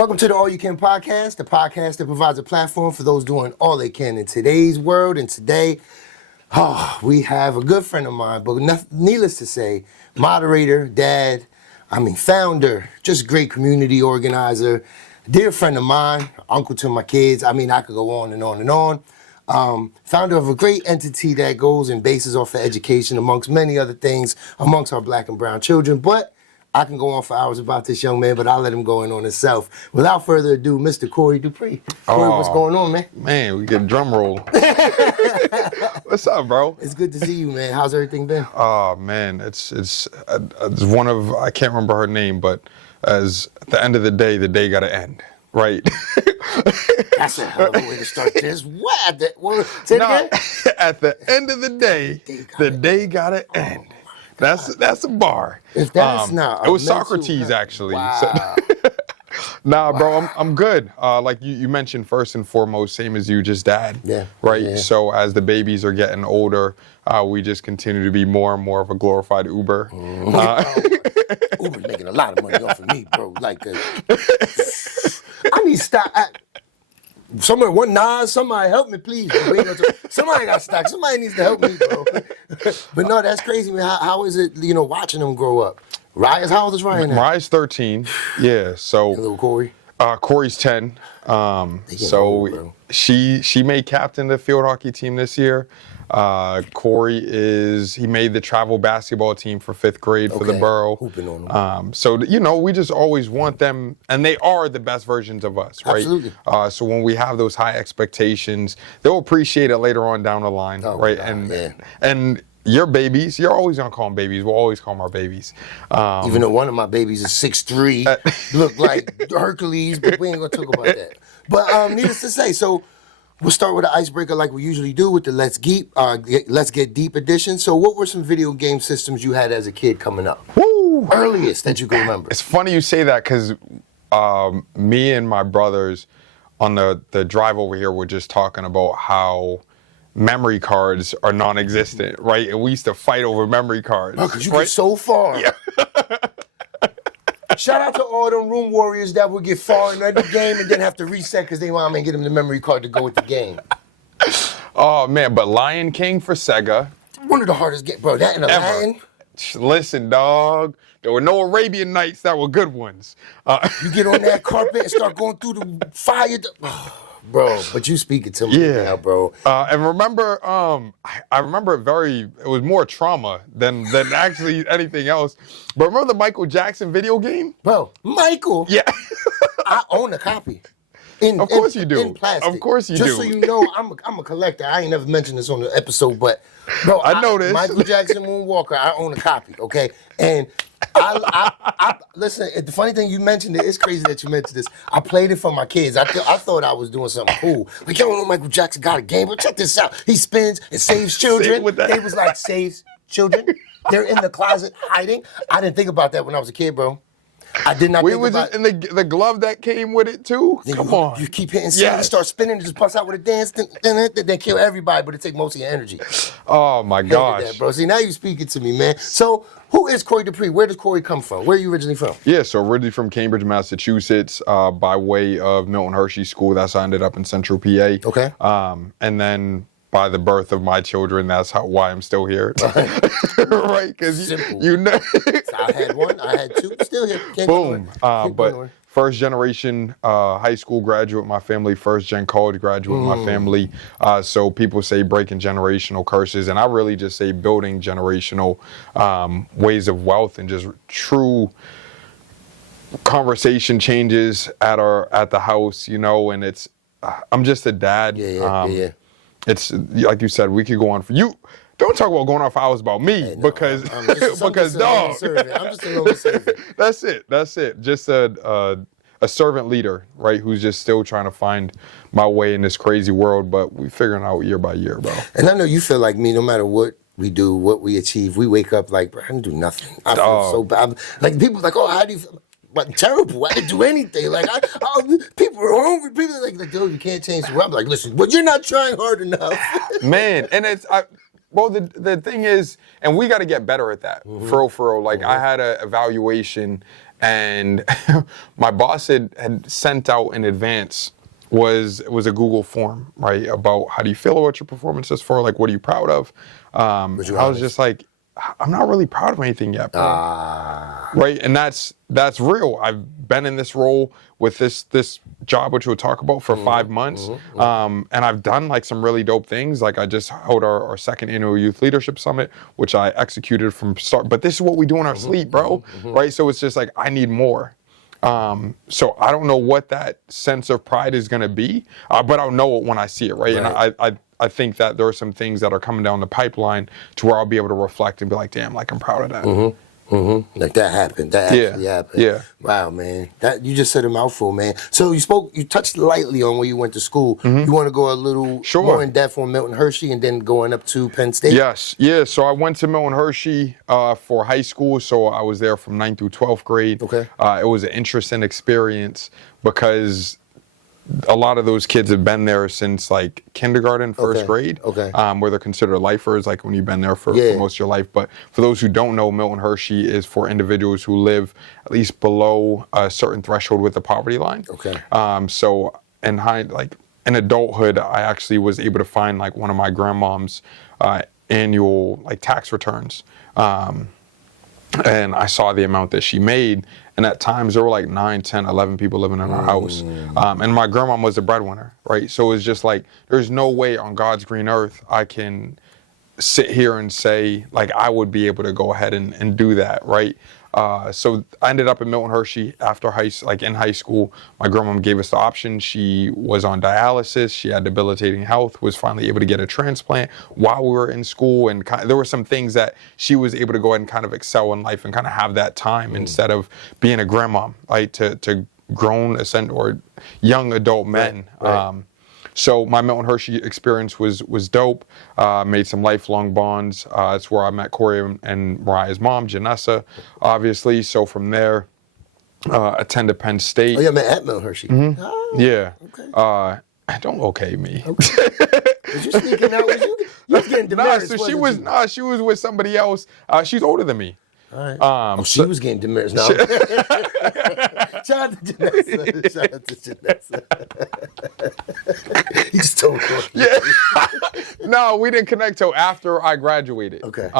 Welcome to the All You Can podcast, the podcast that provides a platform for those doing all they can in today's world. And today, we have a good friend of mine, but needless to say, moderator, dad, founder, just great community organizer, dear friend of mine, uncle to my kids. I could go on and on and on. Founder of a great entity that goes and bases off of education, amongst many other things, amongst our black and brown children. But I can go on for hours about this young man, but I'll let him go in on himself. Without further ado, Mr. Corey Dupree. Corey, what's going on, man? Man, we get a drum roll. What's up, bro? It's good to see you, man. How's everything been? Oh, man, it's one of, I can't remember her name, but as at the end of the day got to end, right? That's a hell of a way to start this. What? Say it again? At the end of the day, the day got to end. That's a bar. If that's not, it was Socrates actually. Wow. Nah, bro, I'm good. Like you mentioned, first and foremost, same as you, just dad. Yeah. Right. Yeah. So as the babies are getting older, we just continue to be more and more of a glorified Uber. Uber's making a lot of money off of me, bro. Like, I need to stop. Somebody help me, please. Somebody got stock. Somebody needs to help me, bro. But no, that's crazy, man. How is it, watching them grow up? Raya's, how old is Ryan now? Raya's 13. Yeah, so. Little Corey? Corey's 10. Old, she made captain the field hockey team this year. Corey he made the travel basketball team for 5th grade for the borough. Hooping on them. So, we just always want them, and they are the best versions of us, right? Absolutely. So when we have those high expectations, they'll appreciate it later on down the line, right? God, and your babies, you're always gonna call them babies. We'll always call them our babies. Even though one of my babies is 6'3", look like Hercules, but we ain't gonna talk about that. But needless to say, so we'll start with an icebreaker like we usually do with the Let's Get Deep edition. So what were some video game systems you had as a kid coming up? Woo! Earliest that you can remember. It's funny you say that because me and my brothers on the drive over here were just talking about how memory cards are non-existent, right? And we used to fight over memory cards. Because you get so far. Yeah. Shout out to all them room warriors that would get far in the game and then have to reset because they want to get them the memory card to go with the game. Oh, man, but Lion King for Sega. One of the hardest games, bro. That and Aladdin. Listen, dog. There were no Arabian Nights that were good ones. You get on that carpet and start going through the fire. Bro, but you speaking to me now, bro. And remember, I remember it was more trauma than actually anything else. But remember the Michael Jackson video game? Bro, Michael? Yeah. I own a copy. Of course you do. In plastic. Of course you do. do. Just so you know, I'm a collector. I ain't never mentioned this on the episode, but bro, I know this. Michael Jackson Moonwalker, I own a copy, okay? And I listen, the funny thing you mentioned it's crazy that you mentioned this. I played it for my kids. I thought I was doing something cool. Like, yo, know Michael Jackson got a game, but check this out. He spins, it saves children. They was like, saves children. They're in the closet hiding. I didn't think about that when I was a kid, bro. I did not think about it. And the glove that came with it, too? Come on. You keep hitting you start spinning, and just bust out with a dance, then kill everybody, but it take most of your energy. Oh, my gosh. That, bro. See, now you're speaking to me, man. So, who is Corey Dupree? Where does Corey come from? Where are you originally from? Yeah, so originally from Cambridge, Massachusetts, by way of Milton Hershey School. That's how I ended up in Central PA. Okay. And then by the birth of my children, that's why I'm still here. Right? Because you know. I had one, I had two, still here. Can't Boom. But first generation high school graduate, my family, first gen college graduate, my family. So people say breaking generational curses, and I really just say building generational ways of wealth and just true conversation changes at the house, and I'm just a dad. Yeah. It's like you said, we could go on for you. Don't talk about going on for hours about me because dog. I'm just a little servant. That's it. Just a servant leader, right? Who's just still trying to find my way in this crazy world, but we figuring out year by year, bro. And I know you feel like me. No matter what we do, what we achieve, we wake up like, bro, I didn't do nothing. I feel so bad. Like people like, oh, how do you feel? But terrible. I didn't do anything. Like people are hungry. People are like, dude, you can't change the world. I'm like, listen, but you're not trying hard enough. Man, and the thing is, and we got to get better at that. For real. Like I had an evaluation and my boss had sent out in advance was a Google form, right, about how do you feel about your performances for, like, what are you proud of? I was just like, I'm not really proud of anything yet, bro. Right, and that's real. I've been in this role with this job, which we'll talk about, for 5 months, and I've done like some really dope things. Like I just held our second annual Youth Leadership Summit, which I executed from start. But this is what we do in our sleep, bro. Right, so it's just like I need more. So I don't know what that sense of pride is going to be, but I'll know it when I see it, right? And I think that there are some things that are coming down the pipeline to where I'll be able to reflect and be like, damn, like I'm proud of that. Like that happened. That actually happened. Yeah. Wow, man. That you just said a mouthful, man. So you touched lightly on where you went to school. You want to go a little more in depth on Milton Hershey and then going up to Penn State? Yes. Yeah. So I went to Milton Hershey for high school. So I was there from 9th through 12th grade. Okay. It was an interesting experience because a lot of those kids have been there since like kindergarten, first grade, where they're considered lifers, like when you've been there for most of your life. But for those who don't know, Milton Hershey is for individuals who live at least below a certain threshold with the poverty line. So in adulthood, I actually was able to find like one of my grandmom's annual like tax returns. And I saw the amount that she made. And at times there were like 9, 10, 11 people living in our house. And my grandma was the breadwinner, right? So it's just like, there's no way on God's green earth I can sit here and say, like, I would be able to go ahead and do that, right? So I ended up in Milton Hershey after in high school. My grandma gave us the option. She was on dialysis. She had debilitating health, was finally able to get a transplant while we were in school. And there were some things that she was able to go ahead and kind of excel in life and kind of have that time instead of being a grandma, right, to grown or young adult men. So my Milton Hershey experience was dope. Made some lifelong bonds. It's where I met Corey and Mariah's mom, Janessa, obviously. So from there, attended Penn State. Oh, yeah, met at Milton Hershey. Oh, yeah. Okay. Don't okay me. Okay. Was you sneaking out? You was getting demerits, she was with somebody else. She's older than me. All right. She was getting demerits. No. Shout out to Janessa. Shout out to Janessa. You just told me. Yeah. No, we didn't connect till after I graduated. Okay.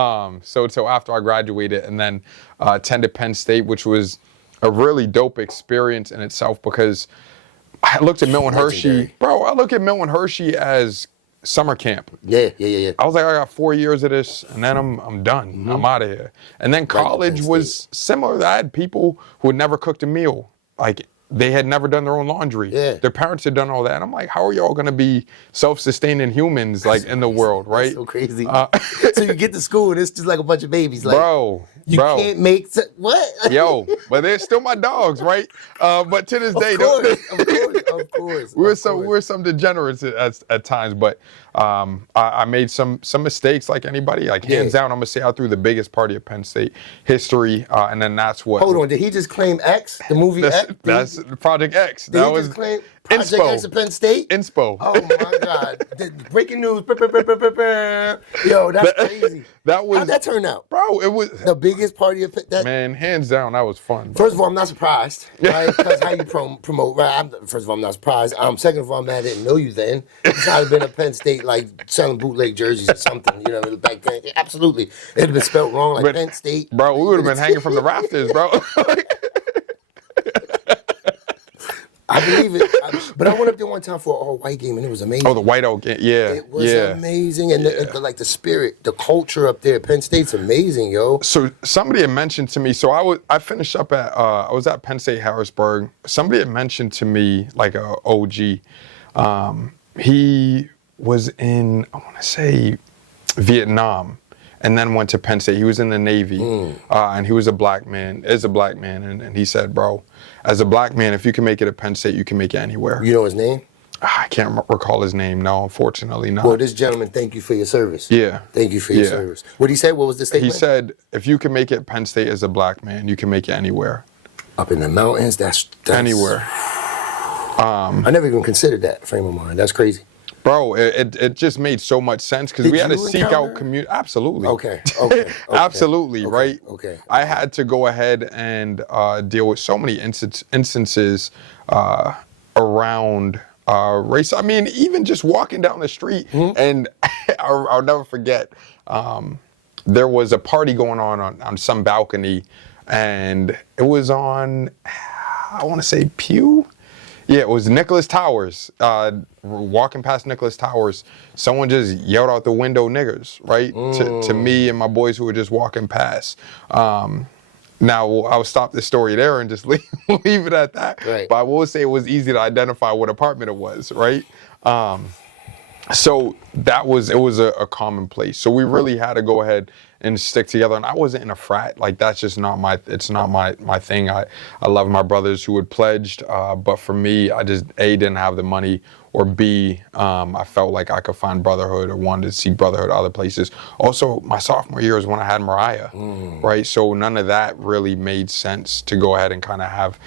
So till after I graduated, and then attended Penn State, which was a really dope experience in itself because I looked at Milton Hershey. Bro, I look at Milton Hershey as summer camp. Yeah. I was like, I got 4 years of this, and then I'm done. I'm out of here. And then college was similar. I had people who had never cooked a meal. Like, they had never done their own laundry. Yeah. Their parents had done all that. And I'm like, how are y'all going to be self-sustaining humans, like, in the world, right? That's so crazy. So you get to school, and it's just like a bunch of babies. Like, you can't make... What? Yo, but they're still my dogs, right? But to this day... Of course. We're some degenerates at times, but I made some mistakes like anybody. Like, hands down, I'm going to say I threw the biggest party of Penn State history, and then that's what... Hold on, did he just claim X, the movie X? That's Project X. Did he just claim Project X at Penn State? Inspo. Oh, my God. Breaking news. Yo, that's crazy. How'd that turn out? Bro, it was... The biggest party of... Man, hands down, that was fun. Bro. First of all, I'm not surprised, right? Because how you promote, right? First of all, I'm not surprised. Second of all, man, I didn't know you then. It's not been at Penn State, like, selling bootleg jerseys or something, you know, back then. Absolutely. It'd have been spelled wrong, like Penn State. Bro, we would have been hanging from the rafters, bro. I believe it. But I went up there one time for an all-white game, and it was amazing. Oh, the whiteout game, yeah. It was amazing. And the spirit, the culture up there, Penn State's amazing, yo. So somebody had mentioned to me, so I finished up at, I was at Penn State Harrisburg. Somebody had mentioned to me, like a OG, he was in, I want to say, Vietnam, and then went to Penn State. He was in the Navy, and he was a black man, and he said, bro, as a black man, if you can make it at Penn State, you can make it anywhere. You know his name? I can't recall his name, no, unfortunately not. Well, this gentleman, thank you for your service. Yeah. Thank you for your service. What did he say? What was the statement? He said, if you can make it at Penn State as a black man, you can make it anywhere. Up in the mountains, that's... Anywhere. I never even considered that frame of mind. That's crazy. Bro, it just made so much sense because Did we had to you seek encounter out community. Absolutely. Okay. Absolutely, Okay. right? Okay. I had to go ahead and deal with so many instances around race. I mean, even just walking down the street, and I'll never forget, there was a party going on some balcony, and it was on, I want to say Pew? Yeah, it was Nicholas Towers. Walking past Nicholas Towers, someone just yelled out the window "niggers," right? To me and my boys who were just walking past. Now, I'll stop the story there and just leave it at that. Right. But I will say it was easy to identify what apartment it was, right? So it was a common place. So we really had to go ahead and stick together. And I wasn't in a frat. Like, that's just not my thing. I love my brothers who had pledged. But for me, I just, A, didn't have the money, or B, I felt like I could find brotherhood or wanted to see brotherhood other places. Also, my sophomore year is when I had Mariah, right? So none of that really made sense to go ahead and kind of have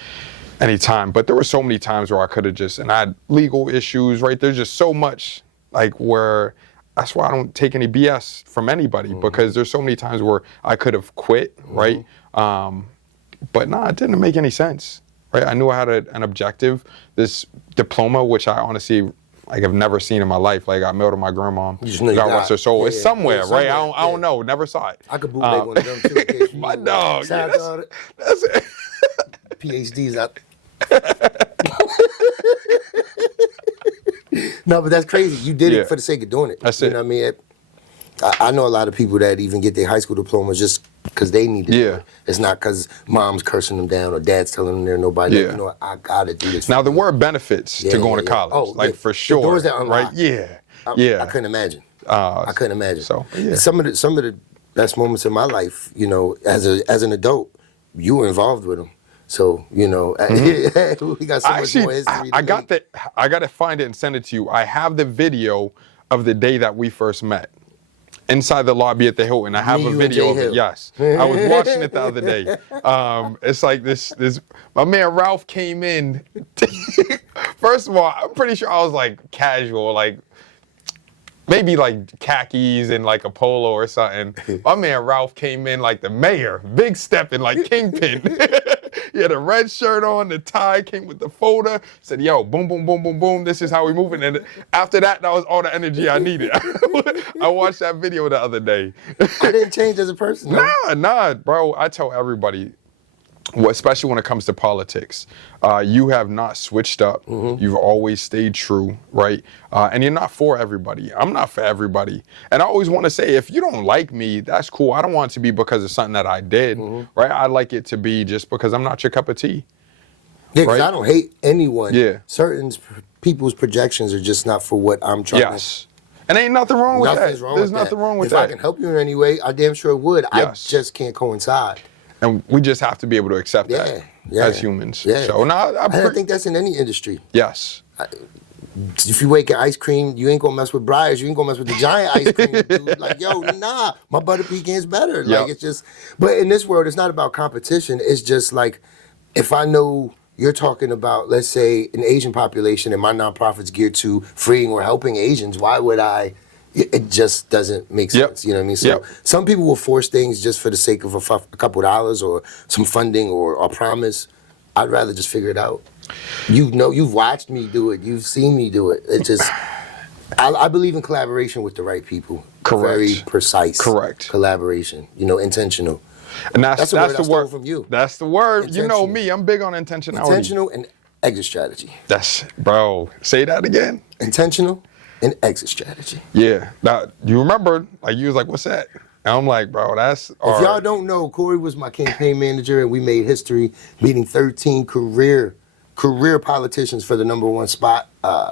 any time. But there were so many times where I could have just, and I had legal issues, right? There's just so much, like, where that's why I don't take any BS from anybody, because there's so many times where I could have quit, right? But nah, it didn't make any sense, right? I knew I had an objective, this diploma, which I honestly, like, I've never seen in my life. Like, I mailed to my grandma. God rest her soul. It's somewhere, right? I don't know. Never saw it. I could bootleg one of them too. In case My dog. Shout Yeah, out to that's it. PhDs out. No, but that's crazy. You did it for the sake of doing it. That's you it. know what I mean? I know a lot of people that even get their high school diplomas just because they need to do it. It's not because mom's cursing them down or dad's telling them they're nobody. You know, I gotta do this. Now, there were benefits to going to college. Oh, like, for sure. The doors that unlock. Right? Yeah. I couldn't imagine. I couldn't imagine. So, And some of the best moments in my life, you know, as an adult, you were involved with them. So, you know, we got so much more history. I got to find it and send it to you. I have the video of the day that we first met inside the lobby at the Hilton. I have a video of it. Yes, I was watching it the other day. It's like this. My man Ralph came in. First of all, I'm pretty sure I was like casual, like maybe like khakis and like a polo or something. My man Ralph came in like the mayor, big stepping, like Kingpin. He had a red shirt on, the tie came with the folder, said, yo, boom, boom, boom, boom, boom, this is how we moving. And after that was all the energy I needed. I watched that video the other day. I didn't change as a person. Nah, bro. I tell everybody, especially when it comes to politics, you have not switched up. You've always stayed true, right? And you're not for everybody. I'm not for everybody. And I always want to say, if you don't like me, that's cool. I don't want it to be because of something that I did, right? I like it to be just because I'm not your cup of tea. Yeah, because I don't hate anyone. Yeah. Certain people's projections are just not for what I'm trying to. And ain't nothing wrong with that. There's nothing wrong with that. If I can help you in any way, I damn sure would. Yes. I just can't coincide. And we just have to be able to accept that as humans. Yeah. So I think that's in any industry. Yes. If you wake ice cream, you ain't gonna mess with Breyers. You ain't gonna mess with the giant ice cream, dude. Like, yo, nah, my butter pecan's better. Like, it's just. But in this world, it's not about competition. It's just like, if I know you're talking about, let's say, an Asian population, and my nonprofit's geared to freeing or helping Asians, why would I? It just doesn't make sense. You know what I mean? So some people will force things just for the sake of a couple dollars or some funding or a promise. I'd rather just figure it out. You know, you've watched me do it. You've seen me do it. It just, I believe in collaboration with the right people. Correct. Very precise. Correct. Collaboration. You know, intentional. And that's the word from you. That's the word. You know me. I'm big on intentionality. Intentional and exit strategy. Bro. Say that again. Intentional and exit strategy. Yeah. Now, you remember, like, you was like, what's that? And I'm like, bro, that's... If y'all don't know, Corey was my campaign manager, and we made history meeting 13 career politicians for the #1 spot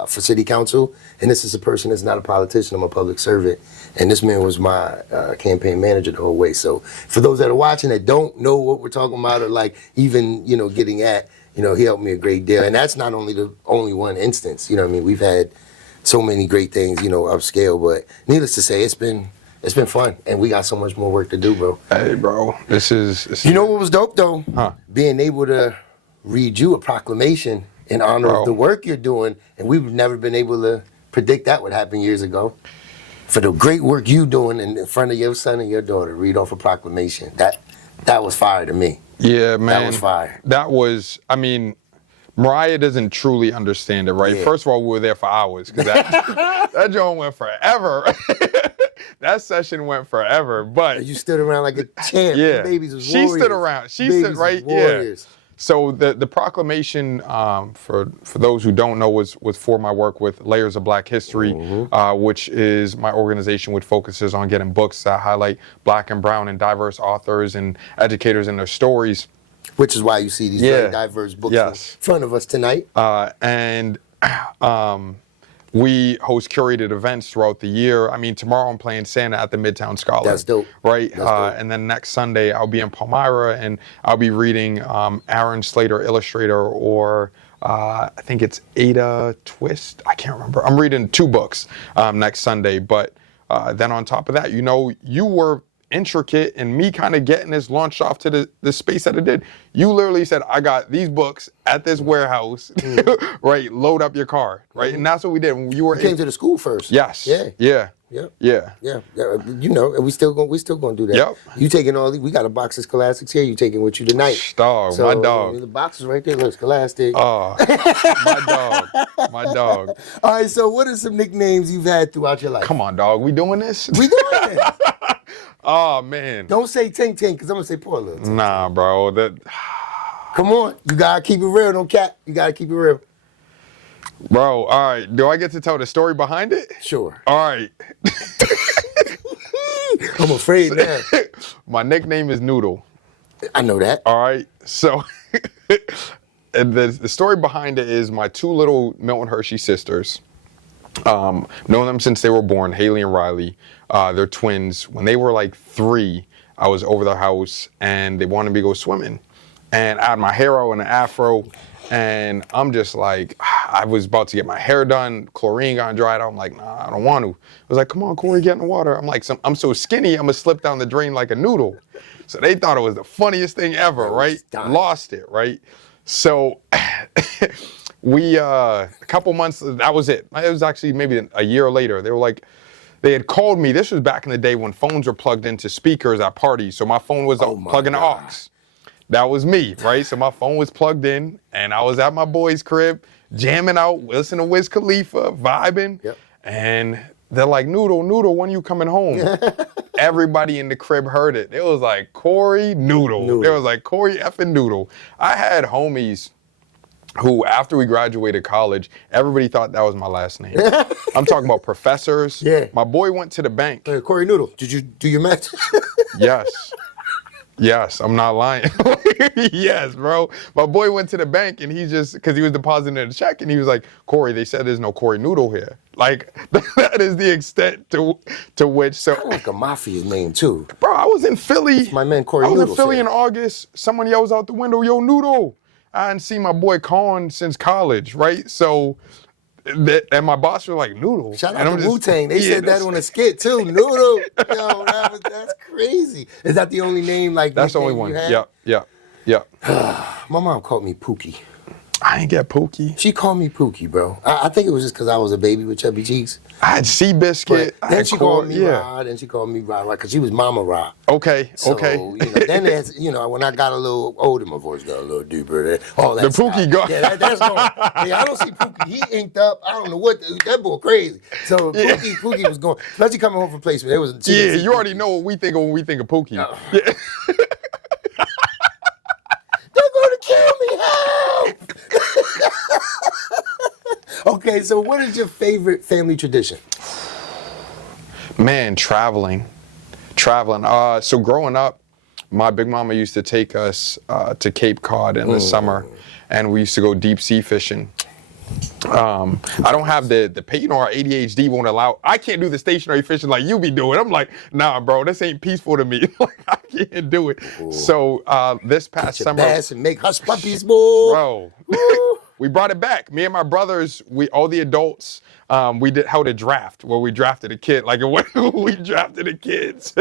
for city council. And this is a person that's not a politician. I'm a public servant. And this man was my campaign manager the whole way. So for those that are watching that don't know what we're talking about or like even, you know, getting at, you know, he helped me a great deal. And that's not only the only one instance. You know what I mean? We've had so many great things, you know, upscale. But needless to say, it's been fun, and we got so much more work to do, bro. Hey, bro, this is... You know what was dope, though? Huh? Being able to read you a proclamation in honor of the work you're doing, and we've never been able to predict that would happen years ago. For the great work you doing in front of your son and your daughter, read off a proclamation. That was fire to me. Yeah, man. That was fire. That was, I mean, Mariah doesn't truly understand it, right? Yeah. First of all, we were there for hours because that joint went forever. That session went forever, but You stood around like a champ. yeah, The babies was she warriors. stood around. She Babies stood right, was warriors. yeah. So the proclamation, for those who don't know, was for my work with Layers of Black History, which is my organization which focuses on getting books that highlight Black and brown and diverse authors and educators and their stories. Which is why you see these very diverse books in front of us tonight. We host curated events throughout the year. I mean, tomorrow I'm playing Santa at the Midtown Scholar. That's dope. Right? That's dope. And then next Sunday I'll be in Palmyra and I'll be reading Aaron Slater, illustrator, or I think it's Ada Twist. I can't remember. I'm reading 2 books next Sunday. But then on top of that, you were intricate and me kind of getting this launched off to the space that it did. You literally said, I got these books at this warehouse, right? Load up your car, right? And that's what we did. When you came to the school first. Yes. Yeah. Yeah. Yep. Yeah. Yeah. And we still gonna do that. Yep. You taking all these, we got a box of Scholastics here, you taking with you tonight. Dog, So, my dog. The box is right there, look, Scholastic. Oh, my dog. All right, so what are some nicknames you've had throughout your life? Come on, dog. We doing this? We doing it. Oh, man. Don't say Tink Tink, because I'm going to say poor little Tink. Nah, bro. Come on. You got to keep it real, don't cap. You got to keep it real. Bro, all right. Do I get to tell the story behind it? Sure. All right. I'm afraid now. My nickname is Noodle. I know that. All right. So and the story behind it is my 2 little Milton Hershey sisters. Known them since they were born, Haley and Riley. They're twins. When they were like 3, I was over their house and they wanted me to go swimming. And I had my hair out in an afro. And I'm just like, I was about to get my hair done. Chlorine got dried out. I'm like, nah, I don't want to. I was like, come on, Corey, get in the water. I'm like, I'm so skinny, I'm going to slip down the drain like a noodle. So they thought it was the funniest thing ever, right? Lost it, right? So we, a couple months, that was it. It was actually maybe a year later. They were like, they had called me. This was back in the day when phones were plugged into speakers at parties. So my phone was plugging the aux. That was me, right? So my phone was plugged in, and I was at my boy's crib, jamming out, listening to Wiz Khalifa, vibing. Yep. And they're like, Noodle, when you coming home? Everybody in the crib heard it. It was like, Corey Noodle. It was like, Corey effing Noodle. I had homies who, after we graduated college, everybody thought that was my last name. I'm talking about professors. Yeah. My boy went to the bank. Corey Noodle, did you do your match? Yes. Yes, I'm not lying. Yes, bro. My boy went to the bank and he just, because he was depositing a check and he was like, Corey, they said there's no Corey Noodle here. Like, that is the extent to which, so. Kind of like a mafia name, too. Bro, I was in Philly. My man Corey Noodle. I was in Philly in August. Someone yells out the window, yo, Noodle. I hadn't seen my boy Colin since college, right? So, and my boss was like, Noodle. Shout out to Wu-Tang. They said that on a skit, too. Noodle. Yo, that's crazy. Is that the only name? Like that's the only one. Yep. My mom called me Pookie. I ain't get Pookie. She called me Pookie, bro. I think it was just because I was a baby with chubby cheeks. I had Seabiscuit. Then she called me Rod, and she called me Rod, because she was Mama Rod. Okay. Then there's, when I got a little older, my voice got a little deeper. All that. The Pookie gone. Yeah, that's gone. Yeah, I don't see Pookie. He inked up. I don't know what. That boy crazy. So Pookie was going, especially coming home from placement. It was. Yeah, you already know what we think of when we think of Pookie. Yeah. They're going to kill me. Help! Okay, so what is your favorite family tradition? Man, traveling. So growing up, my big mama used to take us to Cape Cod in the summer, and we used to go deep sea fishing. I don't have the our ADHD won't allow. I can't do the stationary fishing like you be doing. I'm like, nah, bro, this ain't peaceful to me. Like, I can't do it. Ooh. So this past summer, bass and make hush puppies, boy. Bro, we brought it back. Me and my brothers, all the adults, we held a draft where we drafted a kid. Like we drafted the kids.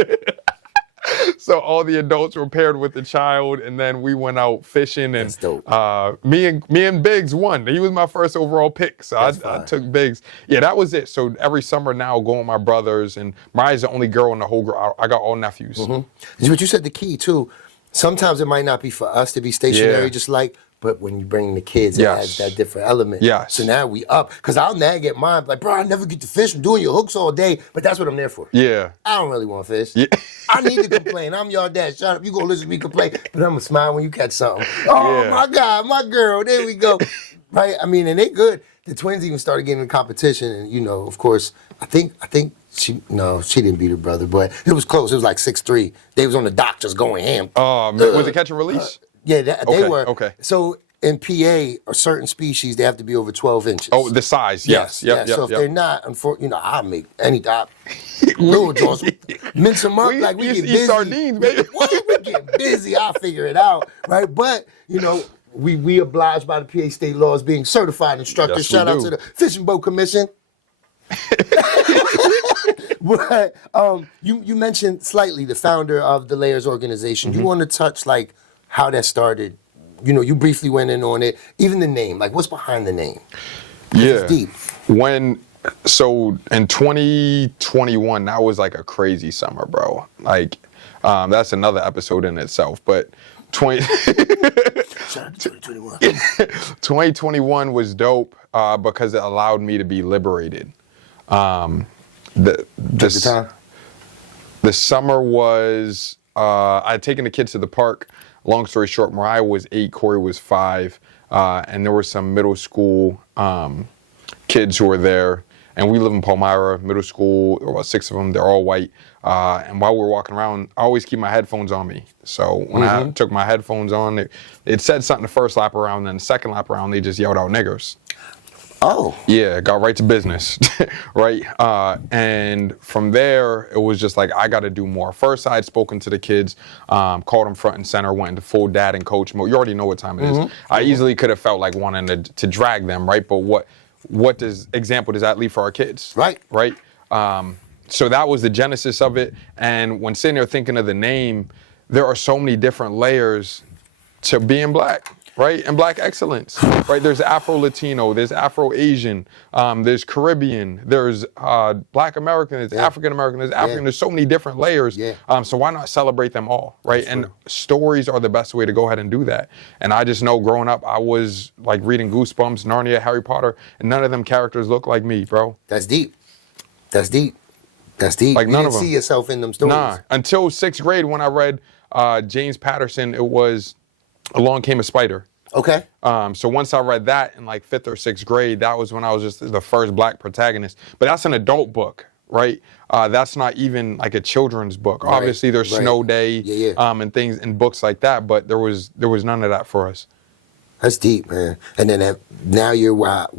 So all the adults were paired with the child, and then we went out fishing. And That's dope. me and Biggs won. He was my first overall pick, so I took Biggs. Yeah, that was it. So every summer now, going with my brothers, and Mariah's the only girl in the whole group. I got all nephews. Mm-hmm. But you said the key too. Sometimes it might not be for us to be stationary, Yeah. just like. But when you bring the kids, it Yes. adds that different element. Yes. So now we up. Because I'll nag at mine, like, bro, I never get to fish. I'm doing your hooks all day. But that's what I'm there for. Yeah. I don't really want to fish. Yeah. I need to complain. I'm your dad. Shut up. You go listen to me complain. But I'm going to smile when you catch something. Oh, Yeah. my God, my girl. There we go. Right? I mean, and they good. The twins even started getting in competition. And, you know, of course, I think she didn't beat her brother. But it was close. It was like 6'3". They was on the dock just going ham. Oh, man. Was it catch and release? Yeah, they Okay, were. okay. So in PA, a certain species, they have to be over 12 inches. Oh, the size. Yes. Yep. So if they're not, I'll make any little jaws, mince them up like we get busy. Eat sardines, baby. What? We get busy. I'll figure it out, right? But we obliged by the PA state laws, being certified instructors. Yes, Shout we out do. to the Fishing Boat Commission. But you mentioned slightly the founder of the Layers organization. You want to touch like how that started? You briefly went in on it. Even the name, like what's behind the name? Yeah. It's deep. So in 2021, that was like a crazy summer, bro. Like, that's another episode in itself. But 2021. 2021 was dope because it allowed me to be liberated. The summer was I had taken the kids to the park. Long story short, Mariah was 8, Corey was 5, and there were some middle school kids who were there. And we live in Palmyra, middle school, there were about 6 of them, they're all white. And while we were walking around, I always keep my headphones on me. So when I took my headphones on, it said something the first lap around, then the second lap around, they just yelled out niggers. Oh. Yeah, got right to business, right? And from there, it was just like, I got to do more. First, I had spoken to the kids, called them front and center, went into full dad and coach mode. You already know what time it is. I easily could have felt like wanting to drag them, right? But what example does that leave for our kids? Right. Right? So that was the genesis of it. And when sitting there thinking of the name, there are so many different layers to being black. Right? And black excellence, right? There's Afro-Latino, there's Afro-Asian, there's Caribbean, there's Black American, there's African American, there's African, there's so many different layers. Yeah. So why not celebrate them all, right? And stories are the best way to go ahead and do that. And I just know growing up, I was like reading Goosebumps, Narnia, Harry Potter, and none of them characters look like me, bro. That's deep. That's deep. Like none you didn't of them. see yourself in them stories. Nah, until 6th grade when I read James Patterson, it was Along Came a Spider. Okay. So once I read that in like 5th or 6th grade, that was when I was just the first black protagonist. But that's an adult book, right? That's not even like a children's book. Right, Obviously, there's right. Snow Day, Yeah. and things and books like that. But there was none of that for us. That's deep, man. And then now you're what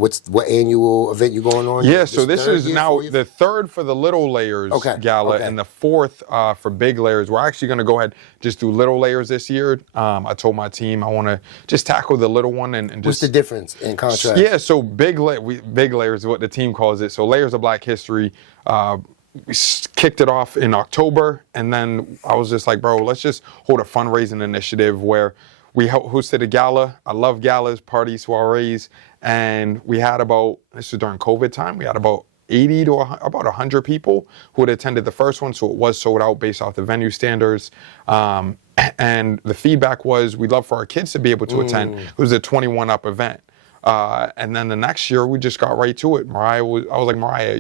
annual event you going on? Yeah, so this third is year, now 4th year? the 3rd for the Little Layers Gala, okay. and the 4th for Big Layers. We're actually going to go ahead just do Little Layers this year. I told my team I want to just tackle the little one and just. What's the difference in contrast? Yeah, so Big Layers is what the team calls it. So Layers of Black History. We kicked it off in October, and then I was just like, bro, let's just hold a fundraising initiative where we hosted a gala. I love galas, parties, soirees, and we had this was during COVID time, we had about 80 to about 100 people who had attended the first one, so it was sold out based off the venue standards. And the feedback was, we'd love for our kids to be able to attend. It was a 21 up event. And then the next year, we just got right to it. I was like, Mariah,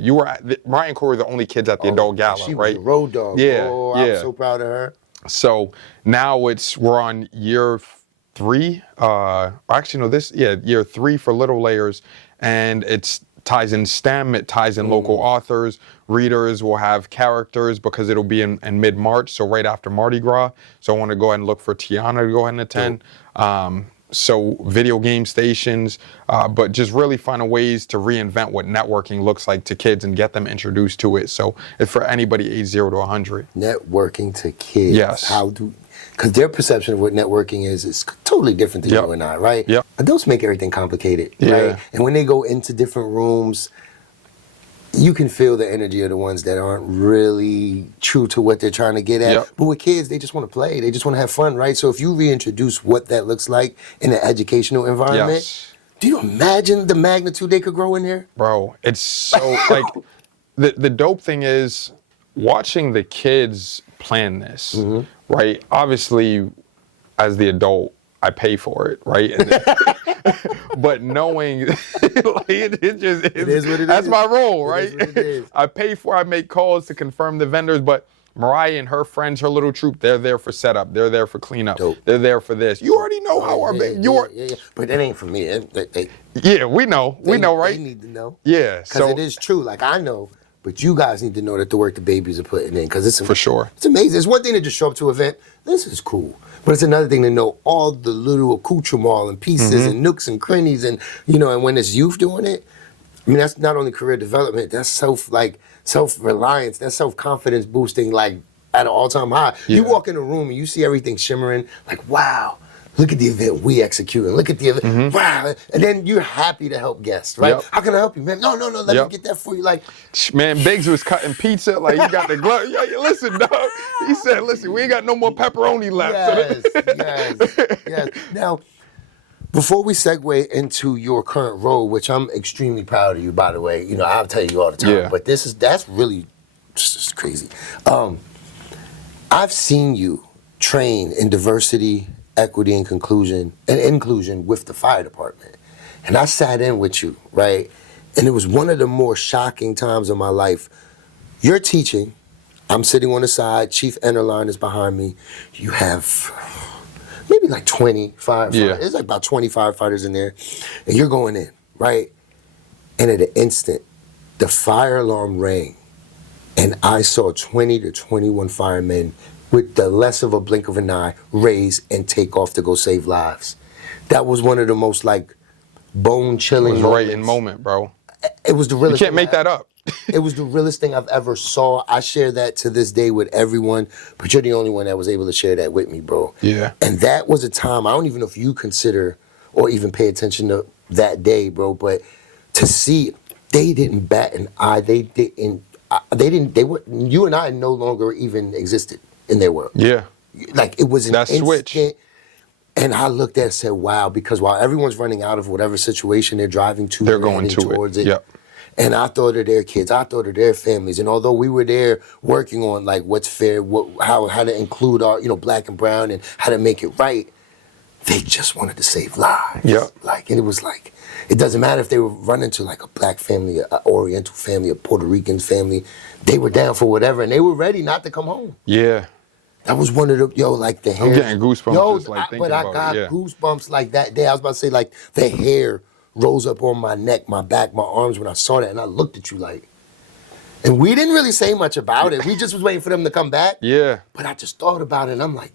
Mariah and Corey were the only kids at the adult gala, she right? was a road dog. Yeah, I'm so proud of her. So now we're on year 3. Year 3 for Little Layers, and it ties in STEM. It ties in local authors, readers. Will have characters because it'll be in mid-March, so right after Mardi Gras. So I want to go ahead and look for Tiana to go ahead and attend. So video game stations, but just really finding ways to reinvent what networking looks like to kids and get them introduced to it. So it's for anybody age 0 to 100. Networking to kids. Yes. Because their perception of what networking is totally different than you and I, right? Yep. Adults make everything complicated, right? And when they go into different rooms, you can feel the energy of the ones that aren't really true to what they're trying to get at. Yep. But with kids, they just want to play. They just want to have fun, right? So if you reintroduce what that looks like in an educational environment, Yes. do you imagine the magnitude they could grow in there? Bro, it's so like the dope thing is watching the kids plan this, right? Obviously, as the adult, I pay for it, right? But knowing, like, it just It is what it that's is. my role, It right? is what it is. I pay for, I make calls to confirm the vendors, but Mariah and her friends, her little troop, they're there for setup, they're there for cleanup, Dope. they're there for this. You already know how our Yeah. But that ain't for me. Yeah, we know, right? They need to know. Yeah, Because so it is true. Like, I know, but you guys need to know that the work the babies are putting in. Because it's For sure. It's amazing. It's one thing to just show up to an event. This is cool. But it's another thing to know all the little accoutrements and pieces and nooks and crannies. And, and when it's youth doing it, I mean, that's not only career development, that's self-reliance, that's self-confidence boosting, like, at an all-time high. Yeah. You walk in a room and you see everything shimmering, like, wow. Look at the event we executing. Look at the event. Wow. And then you're happy to help guests, right? Yep. How can I help you, man? No, let me get that for you. Like, man, Biggs was cutting pizza, like, you got the glove. Yeah, listen, dog. He said, listen, we ain't got no more pepperoni left. yes. Now, before we segue into your current role, which I'm extremely proud of you, by the way, I'll tell you all the time, Yeah. but that's really just crazy. I've seen you train in diversity, equity, and inclusion with the fire department. And I sat in with you, right? And it was one of the more shocking times of my life. You're teaching, I'm sitting on the side, Chief Enterline is behind me. You have maybe like 20 firefighters. Yeah. There's like about 20 firefighters in there. And you're going in, right? And at an instant, the fire alarm rang. And I saw 20 to 21 firemen with the less of a blink of an eye raise and take off to go save lives. That was one of the most, like, bone-chilling It was moments. right in moment, bro. It was the realest You can't thing make that up. It was the realest thing I've ever saw. I share that to this day with everyone, but you're the only one that was able to share that with me, bro. Yeah. And that was a time, I don't even know if you consider or even pay attention to that day, bro, but to see, they didn't bat an eye. You and I no longer even existed in their world. Yeah. Like, it was an That instant. switch. And I looked at it and said, wow, because while everyone's running out of whatever situation they're driving to, They're and going heading towards it. Yep. And I thought of their kids, I thought of their families. And although we were there working on, like, what's fair, how to include our, black and brown and how to make it right, they just wanted to save lives. Yep. Like, and it was like, it doesn't matter if they were running to, like, a black family, an Oriental family, a Puerto Rican family. They were down for whatever, and they were ready not to come home. Yeah. That was one of the, like, the hair. I'm getting goosebumps just, like, thinking but I about got it. Yeah. goosebumps like that day. I was about to say, like, the hair rose up on my neck, my back, my arms when I saw that, and I looked at you like, and we didn't really say much about it. We just was waiting for them to come back. Yeah. But I just thought about it, and I'm like,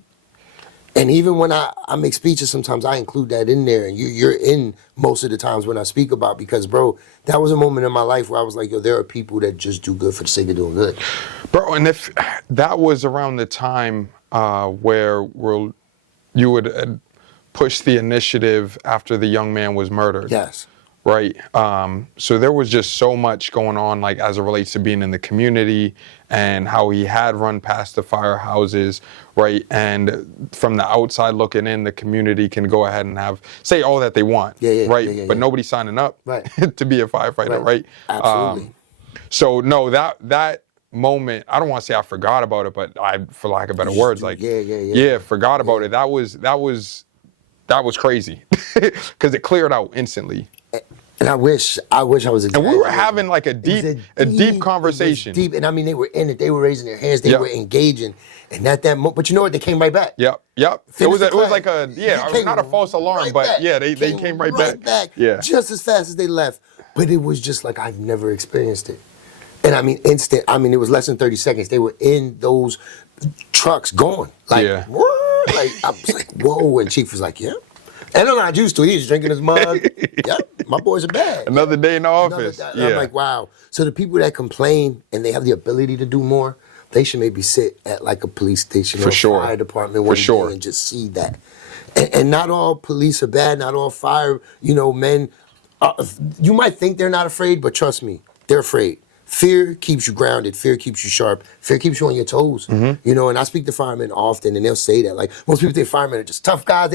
and even when I make speeches, sometimes I include that in there, and you're in most of the times when I speak about, because, bro, that was a moment in my life where I was like, yo, there are people that just do good for the sake of doing good. Bro, and if that was around the time where you would push the initiative after the young man was murdered. Yes. Right. So there was just so much going on, like, as it relates to being in the community and how he had run past the firehouses, right? And from the outside looking in, the community can go ahead and say all that they want, right? But nobody's signing up to be a firefighter, right? Absolutely. So no, that moment, I don't want to say I forgot about it, but for lack of better words, like, forgot about it. That was crazy because it cleared out instantly. And I wish I was. And we were having like a deep conversation. Deep, and I mean, they were in it. They were raising their hands. They were engaging. And at that moment, but you know what? They came right back. Yep. It was like not a false alarm, but they came right back. Yeah. Just as fast as they left. But it was just like I've never experienced it. And I mean, instant. I mean, it was less than 30 seconds. They were in those trucks going. Like, like I was like, whoa. And Chief was like, yeah. And I'm not used to it. He was drinking his mug. Yep, my boys are bad. Another day in the office. I'm like, wow. So the people that complain and they have the ability to do more, they should maybe sit at like a police station or a fire department one day and just see that. And not all police are bad. Not all fire, men. You might think they're not afraid, but trust me, they're afraid. fear keeps you grounded. Fear keeps you sharp. Fear keeps you on your toes. You know, and I speak to firemen often, and they'll say that. Like, most people think firemen are just tough guys.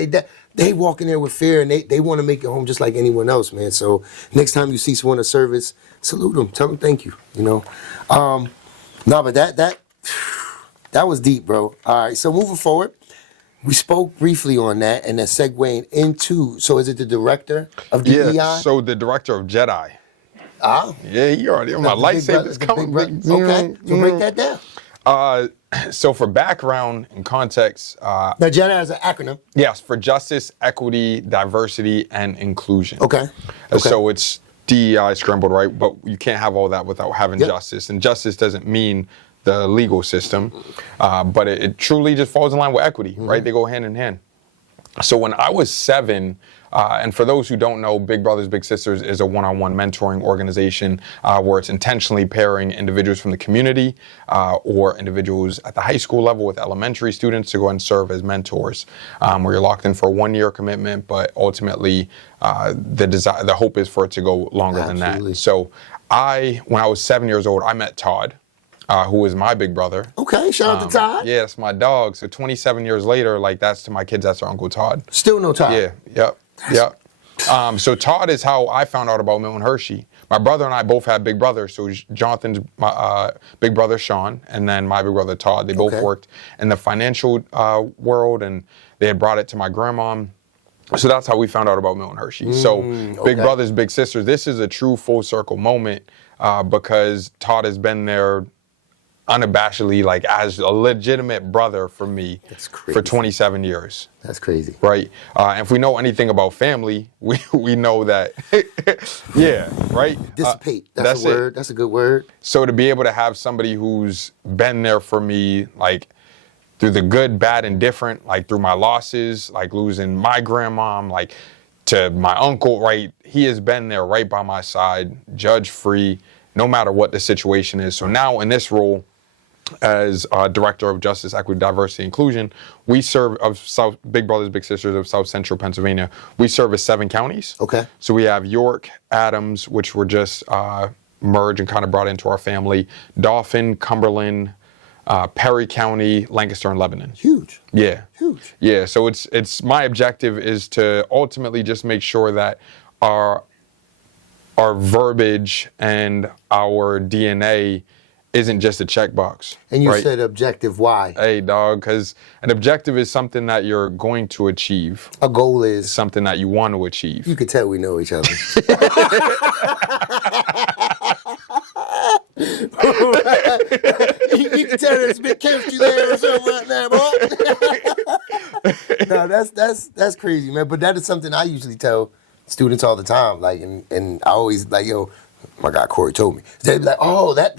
They walk in there with fear, and they want to make it home just like anyone else, man. So next time you see someone in service, salute them. Tell them thank you, you know. No, but that was deep, bro. All right, so moving forward, we spoke briefly on that, and then segueing into, so is it the director of DEI? Yeah, so the director of Jedi. Ah. Yeah, you already, my lightsaber's coming. Okay, so break that down. So for background and context. Now, Jedi is an acronym. Yes, for justice, equity, diversity, and inclusion. Okay. So it's DEI scrambled, right? But you can't have all that without having justice. And justice doesn't mean the legal system, but it truly just falls in line with equity, right? They go hand in hand. So when I was 7, and for those who don't know, Big Brothers Big Sisters is a one-on-one mentoring organization where it's intentionally pairing individuals from the community or individuals at the high school level with elementary students to go and serve as mentors, where you're locked in for a 1-year commitment, but ultimately the hope is for it to go longer than that. So when I was 7 years old, I met Todd. Who is my big brother. Okay, shout out to Todd. Yeah, it's my dog. So 27 years later, like that's to my kids, that's our Uncle Todd. Still no Todd. Yeah, yep. So Todd is how I found out about Milton Hershey. My brother and I both had big brothers. So Jonathan's my big brother, Sean, and then my big brother, Todd. They both worked in the financial world, and they had brought it to my grandma. So that's how we found out about Milton Hershey. So Big Brothers, Big Sisters, this is a true full circle moment because Todd has been there unabashedly, like as a legitimate brother for me for 27 years. That's crazy. Right. And if we know anything about family, we know that, yeah, right? Dissipate. That's a word. That's a good word. So to be able to have somebody who's been there for me, like through the good, bad, and different, like through my losses, like losing my grandmom, like to my uncle, right? He has been there right by my side, judge-free, no matter what the situation is. So now in this role, as Director of Justice, Equity, Diversity, Inclusion, we serve Big Brothers Big Sisters of South Central Pennsylvania. We service 7 counties. Okay. So we have York, Adams, which were just merged and kind of brought into our family, Dauphin, Cumberland, Perry County, Lancaster, and Lebanon. Huge. Yeah. Huge. Yeah. So it's my objective is to ultimately just make sure that our verbiage and our DNA isn't just a checkbox. And you said objective, why? Hey, dog, because an objective is something that you're going to achieve. A goal is? Something that you want to achieve. You can tell we know each other. you can tell there's a bit chemistry there or something right now, bro. No, that's crazy, man. But that is something I usually tell students all the time. Like, and I always like, yo, my guy Corey told me. They'd be like, oh, that.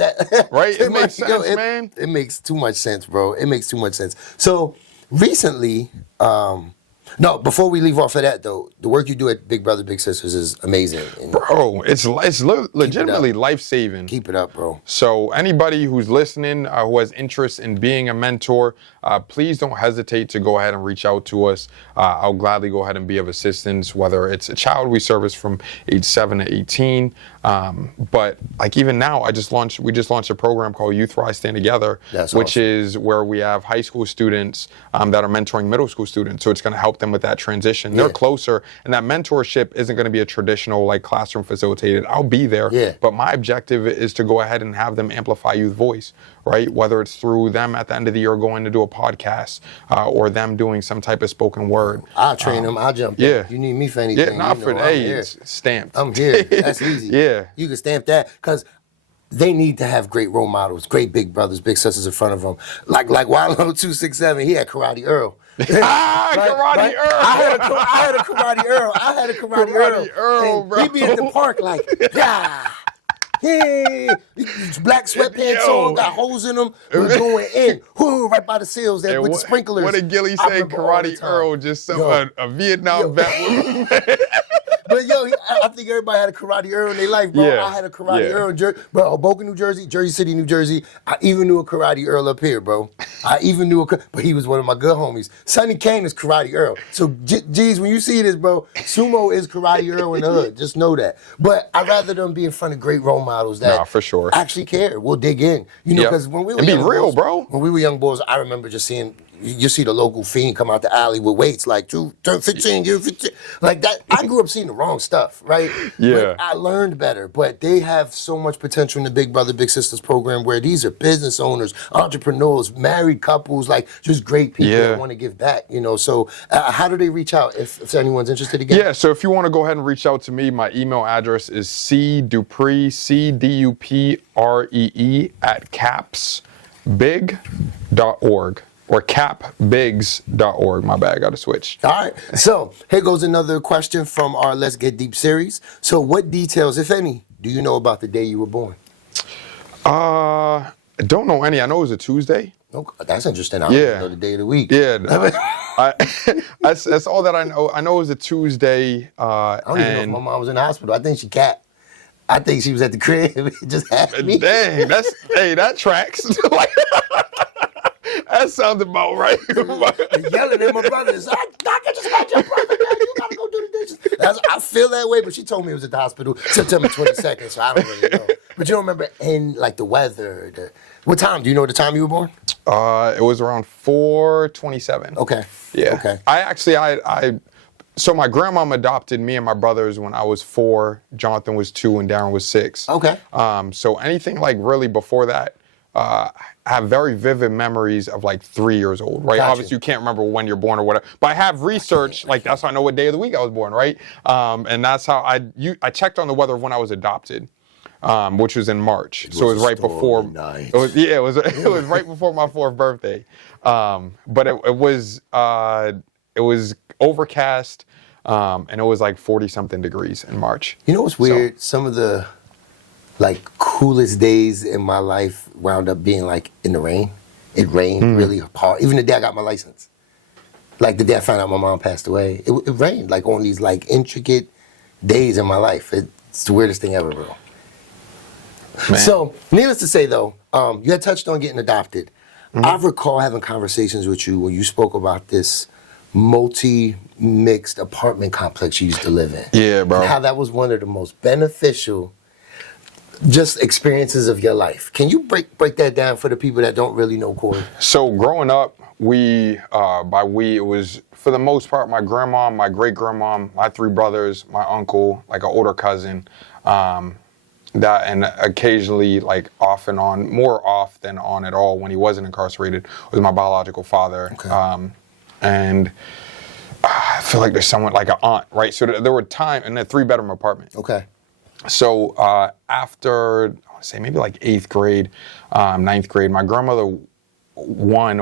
Right? It makes sense, man. It makes too much sense, bro. It makes too much sense. So recently, no, before we leave off of that, though, the work you do at Big Brother Big Sisters is amazing. And bro, it's legitimately life-saving. Keep it up, bro. So anybody who's listening, who has interest in being a mentor, please don't hesitate to go ahead and reach out to us. I'll gladly go ahead and be of assistance, whether it's a child we service from age 7 to 18. But like even now, we just launched a program called Youth Rise Stand Together, which is where we have high school students that are mentoring middle school students. So it's going to help them with that transition. They're closer, and that mentorship isn't going to be a traditional like classroom facilitated. I'll be there, but my objective is to go ahead and have them amplify youth voice, right? Whether it's through them at the end of the year going to do a podcast or them doing some type of spoken word. I'll train them. I'll jump in. You need me for anything. Yeah, not for it's stamped. I'm here. That's easy. You can stamp that because they need to have great role models, great big brothers, big sisters in front of them. Like Wallow 267, he had Karate Earl. Karate Earl. I had a Karate Earl. Karate Earl, bro. He'd be at the park like, yeah. Hey, black sweatpants on, got holes in them. We're going in, right by the seals there with the sprinklers. What did Gilly say? Karate Earl, just a Vietnam vet. But yo, I think everybody had a Karate Earl in their life, bro. Yeah, I had a Karate yeah. Earl in bro, Hoboken, New Jersey, Jersey City, New Jersey. I even knew a Karate Earl up here, bro. I even knew but he was one of my good homies. Sonny Kane is Karate Earl. So, geez, when you see this, bro, Sumo is Karate Earl in the hood. Just know that. But I'd rather them be in front of great role models that for sure. actually care. We'll dig in. You know, because when we were and be young real, boys, bro. When we were young boys, I remember just seeing, you see the local fiend come out the alley with weights like, turn 15, you're 15. Like that. I grew up seeing the wrong stuff, right? Yeah. But I learned better. But they have so much potential in the Big Brother, Big Sisters program where these are business owners, entrepreneurs, married couples, like just great people that want to give back, you know. So how do they reach out if anyone's interested again? Yeah, so if you want to go ahead and reach out to me, my email address is cdupree, CDUPREE at capsbig.org. Or capbigs.org. My bad, I got to switch. All right. So here goes another question from our Let's Get Deep series. So what details, if any, do you know about the day you were born? I don't know any. I know it was a Tuesday. Oh, that's interesting. I don't even know the day of the week. Yeah. That's all that I know. I know it was a Tuesday. I don't even know if my mom was in the hospital. I think she I think she was at the crib. It just had me. Dang, that tracks. That sounds about right. Yelling at my brothers. I just got your brother, man. You gotta go do the dishes. I feel that way, but she told me it was at the hospital September 22nd, so I don't really know. But you don't remember like the weather, what time? Do you know the time you were born? It was around 4:27. Okay. Yeah. Okay. So my grandmom adopted me and my brothers when I was 4, Jonathan was 2, and Darren was 6. Okay. So anything like really before that, I have very vivid memories of like 3 years old, right? Gotcha. Obviously, you can't remember when you're born or whatever, but I have research, like that's how I know what day of the week I was born, right? And that's how I checked on the weather when I was adopted, which was in March. So it was right before. It was right before my 4th birthday. But it was overcast, and it was like 40-something degrees in March. You know what's weird? Some of the like coolest days in my life wound up being like in the rain. It rained really hard. Even the day I got my license. Like the day I found out my mom passed away, it rained like on these like intricate days in my life. It's the weirdest thing ever, bro. Man. So, needless to say though, you had touched on getting adopted. I recall having conversations with you when you spoke about this multi-mixed apartment complex you used to live in. Yeah, bro. And how that was one of the most beneficial just experiences of your life. Can you break that down for the people that don't really know Corey? So growing up, it was for the most part my grandma, my great grandma, my 3 brothers, my uncle, like an older cousin, and occasionally like off and on, more off than on at all when he wasn't incarcerated, was my biological father. Okay. And I feel like there's someone like an aunt, right? So there were times in a 3-bedroom apartment. Okay. So after, I want to say maybe like 8th grade, 9th grade, my grandmother won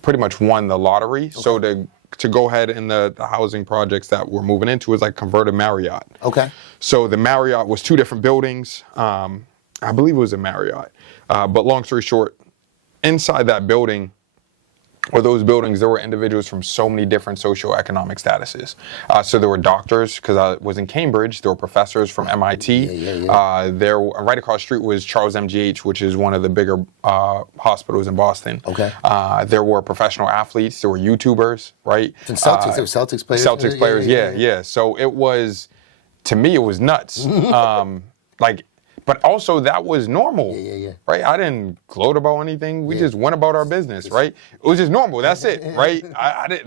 pretty much won the lottery. Okay. So to go ahead in the housing projects that we're moving into is like converted Marriott. Okay. So the Marriott was 2 different buildings. I believe it was a Marriott. But long story short, inside that building, or those buildings, there were individuals from so many different socioeconomic statuses. So there were doctors, because I was in Cambridge. There were professors from MIT. There, right across the street was Charles MGH, which is one of the bigger hospitals in Boston. Okay. There were professional athletes. There were YouTubers, right? And Celtics. There were Celtics players. Celtics players, yeah. So it was, to me, it was nuts. But also that was normal, right? I didn't gloat about anything. We just went about our business, right? It was just normal. That's it, right?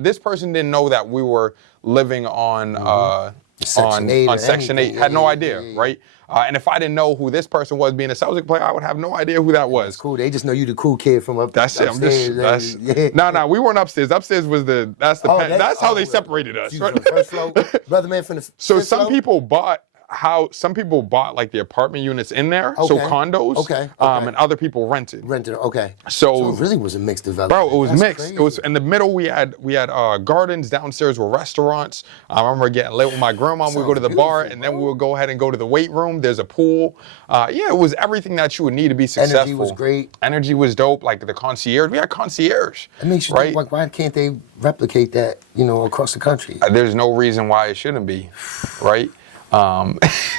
This person didn't know that we were living on Section 8. Had no idea, right? And if I didn't know who this person was being a Celtic player, I would have no idea who that was. That's cool. They just know you the cool kid from That's upstairs. No, we weren't upstairs. Upstairs was that's how they separated us. Right? The first floor, brother man from the So some people bought how some people bought like the apartment units in there, so condos. And other people rented. Okay. So it really was a mixed development. Bro, it was That's mixed. crazy. It was in the middle. We had gardens. Downstairs were restaurants. I remember getting lit with my grandma. We go to the bar, and then we would go ahead and go to the weight room. There's a pool. It was everything that you would need to be successful. Energy was great. Energy was dope. Like the concierge, we had concierge. It makes you think, like, why can't they replicate that, across the country? There's no reason why it shouldn't be, right?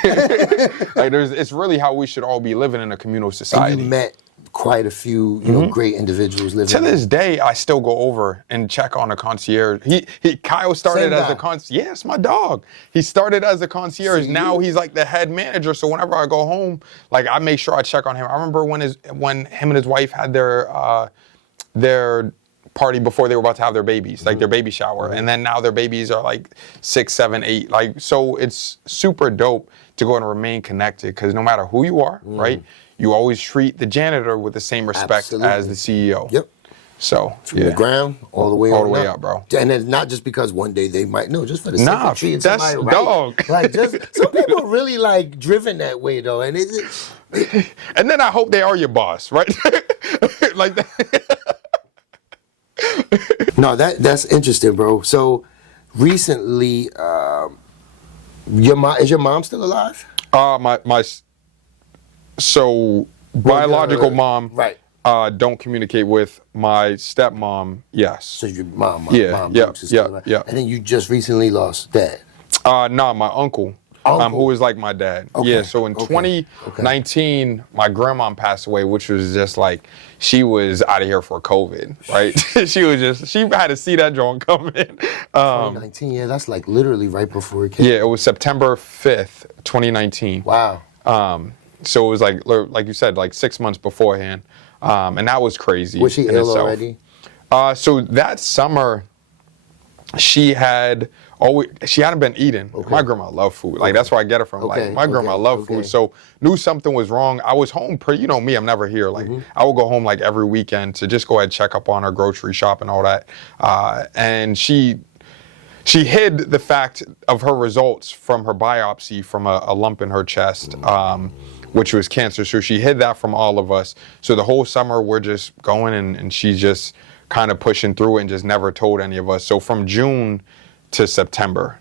It's really how we should all be living in a communal society. And you met quite a few, great individuals living. To this day, I still go over and check on a concierge. Kyle started as a concierge. Yes, my dog. He started as a concierge. Now he's like the head manager. So whenever I go home, like I make sure I check on him. I remember when him and his wife had their party before they were about to have their babies, like their baby shower. And then now their babies are like 6, 7, 8. Like, so it's super dope to go and remain connected, because no matter who you are, right, you always treat the janitor with the same respect as the CEO. Yep. So, from the ground all the way up, bro. And it's not just because one day they might just for the sake of treating somebody right. Dog. Like, just some people really like driven that way though, and and then I hope they are your boss, right? Like that. No, that's interesting, bro. So recently, is your mom still alive? Biological mom, right? Don't communicate with. My stepmom, yes. So your mom, yeah. And then you just recently lost dad. My uncle. Who was like my dad. Yeah, so in 2019, my grandma passed away, which was just like, she was out of here for COVID, right? she had to see that joint coming. 2019, that's like literally right before it came. Yeah, it was September 5th, 2019. Wow. So it was like you said, like 6 months beforehand. And that was crazy. Was she ill already? So that summer, she hadn't been eating. My grandma loved food. Like that's where I get it from. Like my grandma loved food. So knew something was wrong. I was home you know me, I'm never here. Like I would go home like every weekend to just go ahead and check up on her, grocery shop and all that. And she hid the fact of her results from her biopsy from a lump in her chest, which was cancer. So she hid that from all of us. So the whole summer we're just going and she's just kind of pushing through it and just never told any of us. So from June to September,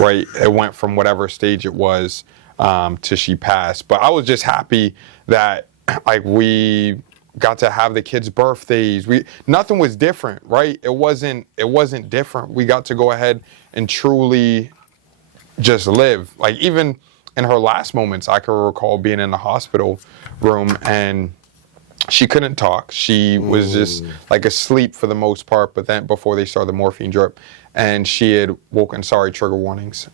right, it went from whatever stage it was to she passed. But I was just happy that like we got to have the kids' birthdays. Nothing was different, right? It wasn't different. We got to go ahead and truly just live. Like even in her last moments, I can recall being in the hospital room and she couldn't talk. She was just like asleep for the most part, but then before they started the morphine drip, and she had woken, sorry, trigger warnings.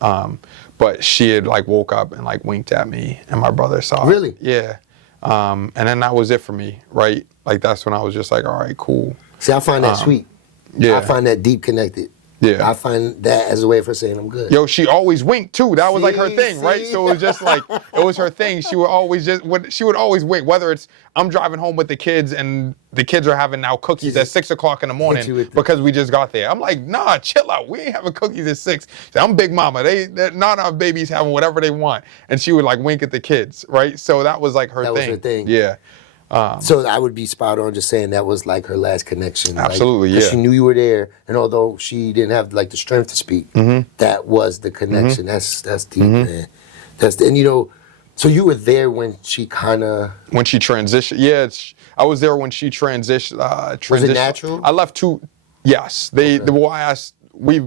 But she had like woke up and like winked at me and my brother saw it. Really? Yeah. And then that was it for me, right? Like that's when I was just like, all right, cool. See, I find that sweet. Yeah. I find that deep connected. Yeah. I find that as a way of her saying I'm good. Yo, she always winked too. That was like her thing, right? So it was just like, it was her thing. She would always wink, whether it's I'm driving home with the kids and the kids are having now cookies at 6 o'clock in the morning because we just got there. I'm like, nah, chill out. We ain't having cookies at 6. I'm Big Mama. None of our babies having whatever they want. And she would like wink at the kids, right? So that was like her thing. That was her thing. Yeah. So I would be spot on just saying that was like her last connection. Absolutely, yeah. She knew you were there, and although she didn't have like the strength to speak, that was the connection. That's deep, man. So you were there when she when she transitioned. Yeah, I was there when she transitioned. Was it natural? I left two. Yes, we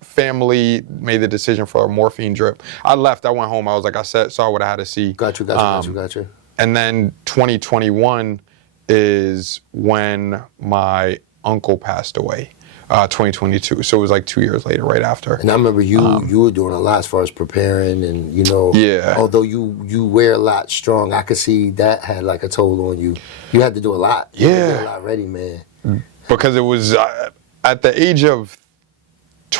family made the decision for a morphine drip. I left. I went home. I was like, saw what I had to see. Got you. And then 2021 is when my uncle passed away, 2022. So it was like 2 years later, right after. And I remember you were doing a lot as far as preparing and, yeah. Although you wear a lot strong, I could see that had like a toll on you. You had to do a lot. Yeah. You had to get a lot ready, man. Because it was at the age of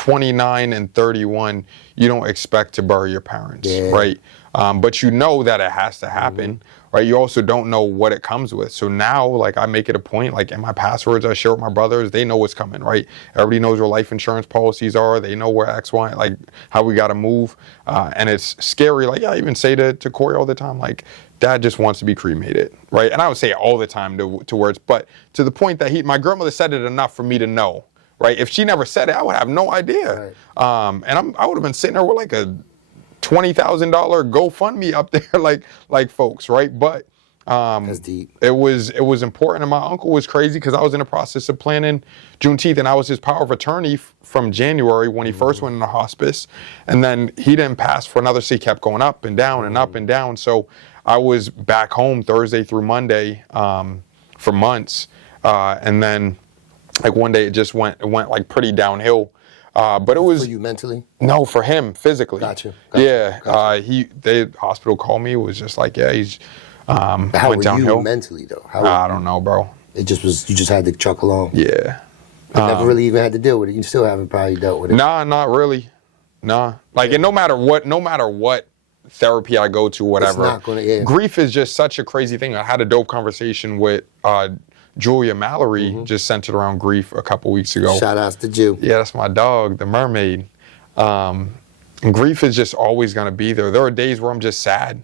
29 and 31, you don't expect to bury your parents, Yeah. right? But you know that it has to happen, right? You also don't know what it comes with. So now, like, I make it a point, like, in my passwords I share with my brothers, they know what's coming, right? Everybody knows where life insurance policies are. They know where X, Y, like, how we got to move. And it's scary. Like, I even say to Corey all the time, like, Dad just wants to be cremated, right? And I would say it all the time to words, but to the point that my grandmother said it enough for me to know, right? If she never said it, I would have no idea. Right. And I would have been sitting there with like a $20,000 GoFundMe up there, like folks, right? But That's deep. It was important, and my uncle was crazy because I was in the process of planning Juneteenth, and I was his power of attorney from January when he first went into hospice, and then he didn't pass for another. So he kept going up and down and up and down. So I was back home Thursday through Monday for months, and then like one day it went like pretty downhill. But it was for you mentally? No, for him physically. Gotcha. Yeah. Gotcha. The hospital called me. It was just like, yeah, he's How went were downhill. you mentally though? I don't know, bro. It just was. You just had to truck along. Yeah. You never really even had to deal with it. You still haven't probably dealt with it. Nah, not really. Nah. Like, and no matter what therapy I go to, whatever. It's not gonna, yeah. Grief is just such a crazy thing. I had a dope conversation with Julia Mallory, just centered around grief a couple weeks ago. Shout outs to Jew. Yeah, that's my dog, the mermaid. And grief is just always gonna be there. There are days where I'm just sad.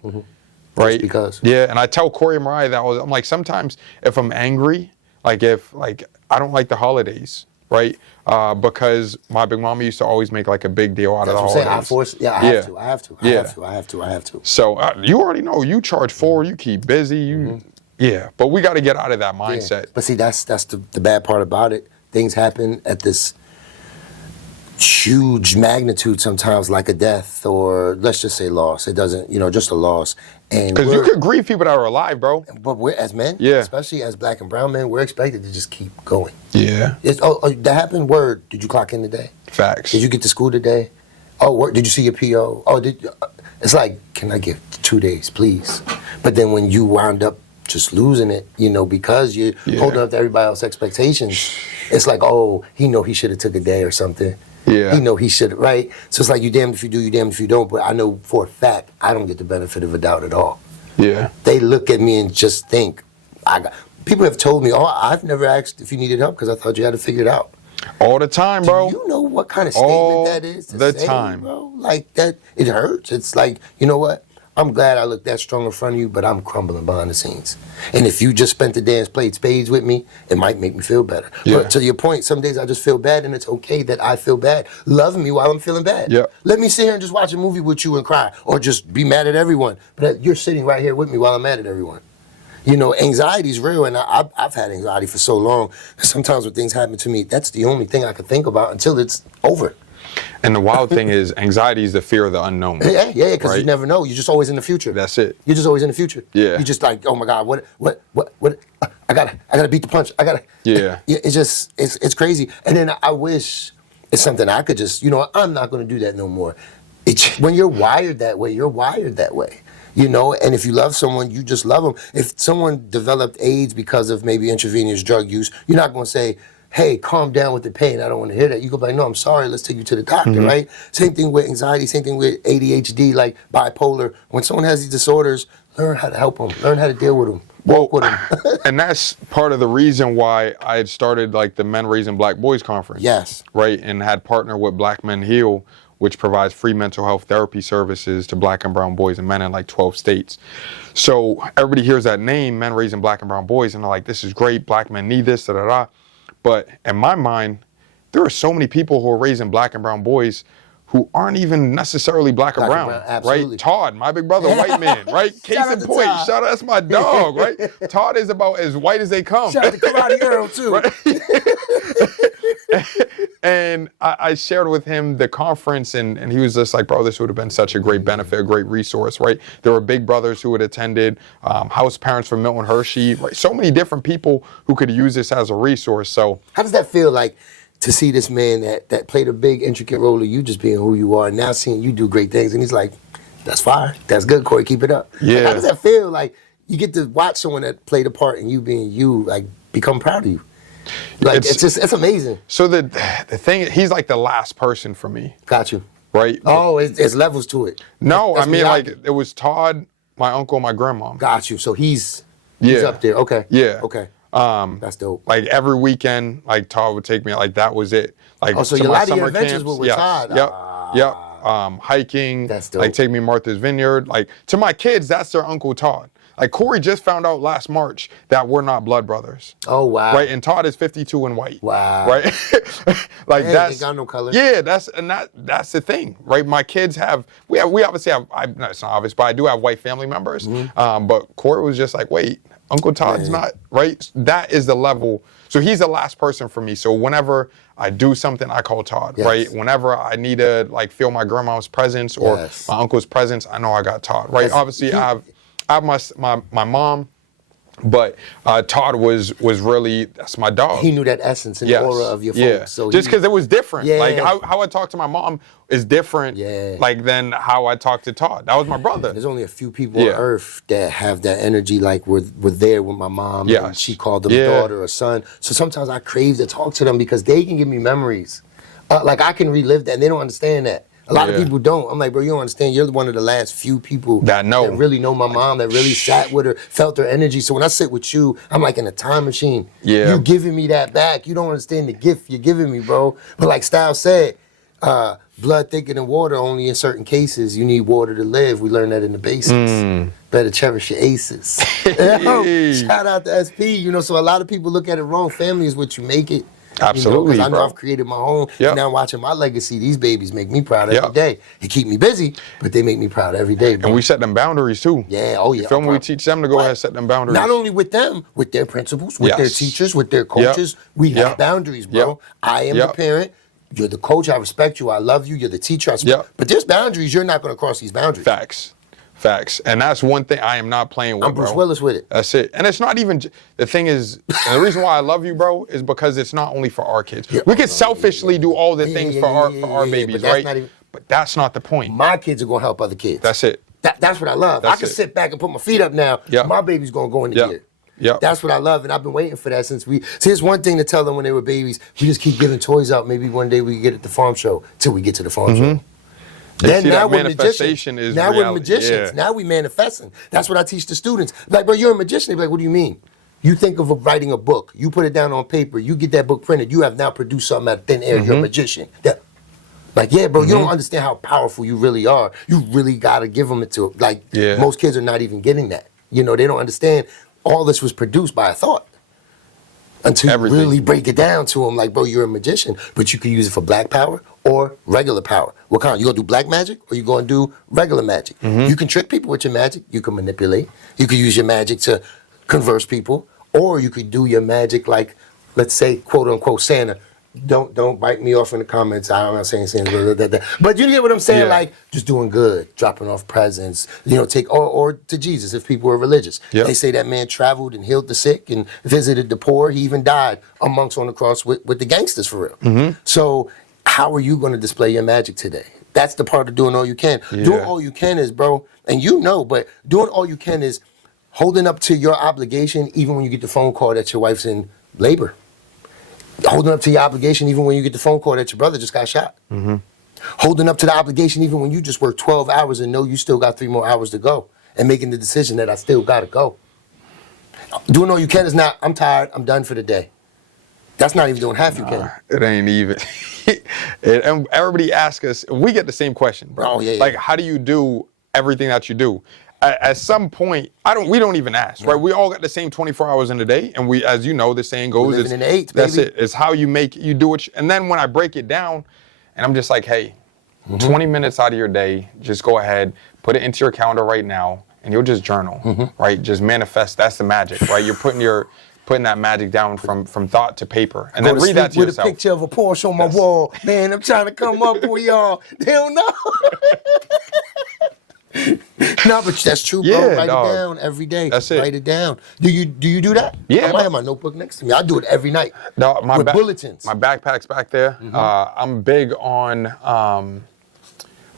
Right? Just because. Yeah, and I tell Corey and Mariah that I'm like, sometimes if I'm angry, like I don't like the holidays, right? Because my big mama used to always make like a big deal out of the holidays. That's what I'm saying. I have to. So you already know, you charge forward, you keep busy, yeah. But we got to get out of that mindset. Yeah. But see, that's the bad part about it. Things happen at this huge magnitude sometimes, like a death or let's just say loss. It doesn't, just a loss. And because you could grieve people that are alive, bro. But we're, as men, yeah, especially as black and brown men, we're expected to just keep going. Yeah. That happened? Word. Did you clock in today? Facts. Did you get to school today? Oh, did you see your PO? Oh, it's like, can I get 2 days, please? But then when you wound up just losing it, because you're holding up to everybody else's expectations, it's like, oh, he should have took a day or something. Yeah. He should have, right? So it's like, you damned if you do, you damned if you don't. But I know for a fact, I don't get the benefit of a doubt at all. Yeah. They look at me and just think, people have told me, I've never asked if you needed help because I thought you had to figure it out. All the time, bro. Do you know what kind of statement that is to say, time, bro? Like that, it hurts. It's like, you know what? I'm glad I look that strong in front of you, but I'm crumbling behind the scenes. And if you just spent the day and played spades with me, it might make me feel better. Yeah. But to your point, some days I just feel bad, and it's okay that I feel bad. Love me while I'm feeling bad. Yeah. Let me sit here and just watch a movie with you and cry, or just be mad at everyone. But you're sitting right here with me while I'm mad at everyone. Anxiety's real, and I've had anxiety for so long. Sometimes when things happen to me, that's the only thing I can think about until it's over. And the wild thing is, anxiety is the fear of the unknown. Yeah, because you never know. You're just always in the future. That's it. You're just always in the future. Yeah. You're just like, oh my God, what? I gotta beat the punch. Yeah. It's just, it's crazy. And then I wish it's something I could just, I'm not gonna do that no more. When you're wired that way, you're wired that way. And if you love someone, you just love them. If someone developed AIDS because of maybe intravenous drug use, you're not gonna say, hey, calm down with the pain. I don't want to hear that. You go like, no, I'm sorry. Let's take you to the doctor, right? Same thing with anxiety. Same thing with ADHD, like bipolar. When someone has these disorders, learn how to help them. Learn how to deal with them. Walk with them. And that's part of the reason why I had started like the Men Raising Black Boys Conference. Yes. Right, and had partnered with Black Men Heal, which provides free mental health therapy services to black and brown boys and men in like 12 states. So everybody hears that name, Men Raising Black and Brown Boys, and they're like, this is great. Black men need this, da-da-da. But in my mind, there are so many people who are raising black and brown boys who aren't even necessarily black or brown, right? Todd, my big brother, white man, right? Case in point, shout out, that's my dog, right? Todd is about as white as they come. Shout out to Karate Earl, too. And I shared with him the conference, and he was just like, bro, this would have been such a great benefit, a great resource, right? There were big brothers who had attended, house parents from Milton Hershey, right? So many different people who could use this as a resource. So how does that feel like to see this man that played a big, intricate role of you just being who you are, and now seeing you do great things, and he's like, that's fire. That's good, Corey. Keep it up. Yeah. Like, how does that feel like you get to watch someone that played a part in you being you, like, become proud of you? Like it's amazing. So the thing, he's like the last person for me. Got you. Right? Oh, it's levels to it. No, That's I mean, like, reality. it was Todd, my uncle, my grandmom. Got you. So he's Yeah. up there. Okay. Yeah. Okay. That's dope. Like, every weekend, like, Todd would take me, like, that was it. Like, Oh, so to a my lot of your summer adventures camps. were with Yes. Todd. Yep. Hiking. That's dope. Like, take me to Martha's Vineyard. Like, to my kids, that's their Uncle Todd. Like, Corey just found out last March that we're not blood brothers. Oh, wow. Right? And Todd is 52 and white. Wow. Right? Like, Hey, that's... ain't got no color. Yeah, that's the thing, right? My kids have... We obviously have... No, it's not obvious, but I do have white family members. But Corey was just like, wait, Uncle Todd's not... Right? That is the level... So he's the last person for me. So whenever I do something, I call Todd, right? Whenever I need to, like, feel my grandma's presence or my uncle's presence, I know I got Todd, right? Obviously, I have my mom, but Todd was really, that's my dog. He knew that essence and aura of your folks. Yeah. So just because it was different. Yeah. Like, how I talk to my mom is different, like, than how I talk to Todd. That was my brother. There's only a few people on earth that have that energy, like we're there with my mom, and she called them a daughter or son. So sometimes I crave to talk to them because they can give me memories. Like, I can relive that, and they don't understand that. A lot of people don't. I'm like, bro, you don't understand. You're one of the last few people that really know my mom, that really sat with her, felt her energy. So when I sit with you, I'm like in a time machine. Yeah. You giving me that back. You don't understand the gift you're giving me, bro. But like Styles said, blood thicker than water, only in certain cases. You need water to live. We learned that in the basics. Better cherish your aces. Shout out to SP. You know, so a lot of people look at it wrong. Family is what you make it. Absolutely, Because I know bro. I've created my own. And now watching my legacy, these babies make me proud every day. They keep me busy, but they make me proud every day, bro. And we set them boundaries too. Yeah, oh yeah. You feel me? We teach them to go ahead and set them boundaries. Not only with them, with their principals, with their teachers, with their coaches. We have boundaries, bro. I am the parent. You're the coach. I respect you. I love you. You're the teacher. I respect. But there's boundaries. You're not going to cross these boundaries. Facts. And that's one thing I am not playing with, I'm Bruce Willis with it. That's it. And it's not even, the thing is, and the reason why I love you, bro, is because it's not only for our kids. We could selfishly do all the things for our babies, right? But that's not the point. My kids are going to help other kids. That's it. That's what I love. I can sit back and put my feet up now. My baby's going to go in the gear. That's what I love, and I've been waiting for that since we... See, it's one thing to tell them when they were babies, we just keep giving toys out. Maybe one day we can get at the farm show till we get to the farm show. Then now we're magicians. Now we're magicians. Now we manifesting. That's what I teach the students. Like, bro, you're a magician. They be like, what do you mean? You think of writing a book. You put it down on paper. You get that book printed. You have now produced something out of thin air. You're a magician. Like, yeah, bro, you don't understand how powerful you really are. You really got to give them it to... Like, most kids are not even getting that. You know, they don't understand all this was produced by a thought. Until you really break it down to them, like, bro, you're a magician, but you can use it for black power or regular power. What kind? You gonna do black magic or you gonna do regular magic? You can trick people with your magic. You can manipulate. You can use your magic to converse people, or you could do your magic like, let's say, quote unquote, Santa. Don't bite me off in the comments. I'm not saying Santa, but you get what I'm saying. Like, just doing good, dropping off presents. You know, take or to Jesus if people are religious. They say that man traveled and healed the sick and visited the poor. He even died amongst on the cross with the gangsters for real. So how are you going to display your magic today? That's the part of doing all you can. Doing all you can is, bro, and you know, but doing all you can is holding up to your obligation even when you get the phone call that your wife's in labor. Holding up to your obligation even when you get the phone call that your brother just got shot. Holding up to the obligation even when you just worked 12 hours and know you still got 3 more hours to go. And making the decision that I still got to go. Doing all you can is not, I'm tired, I'm done for the day. That's not even doing half you can. It ain't even. And everybody asks us, we get the same question, bro. Oh, yeah. Like, how do you do everything that you do? At some point, we don't even ask, right? We all got the same 24 hours in a day, and we, as you know, the saying goes, living in the 8th, that's baby. it. It's how you do it. And then when I break it down, and I'm just like, hey, 20 minutes out of your day, just go ahead, put it into your calendar right now, and you'll just journal, right? Just manifest. That's the magic, right? You're putting that magic down from thought to paper, and then read that to yourself. With a picture of a Porsche on my wall, man. I'm trying to come up with y'all. They don't know. No, but that's true, bro. Yeah, Write it dog. down every day. That's it. Write it down. Do you do that? Yeah. I might have my notebook next to me. I do it every night. No, with bulletins. My backpack's back there. I'm big on.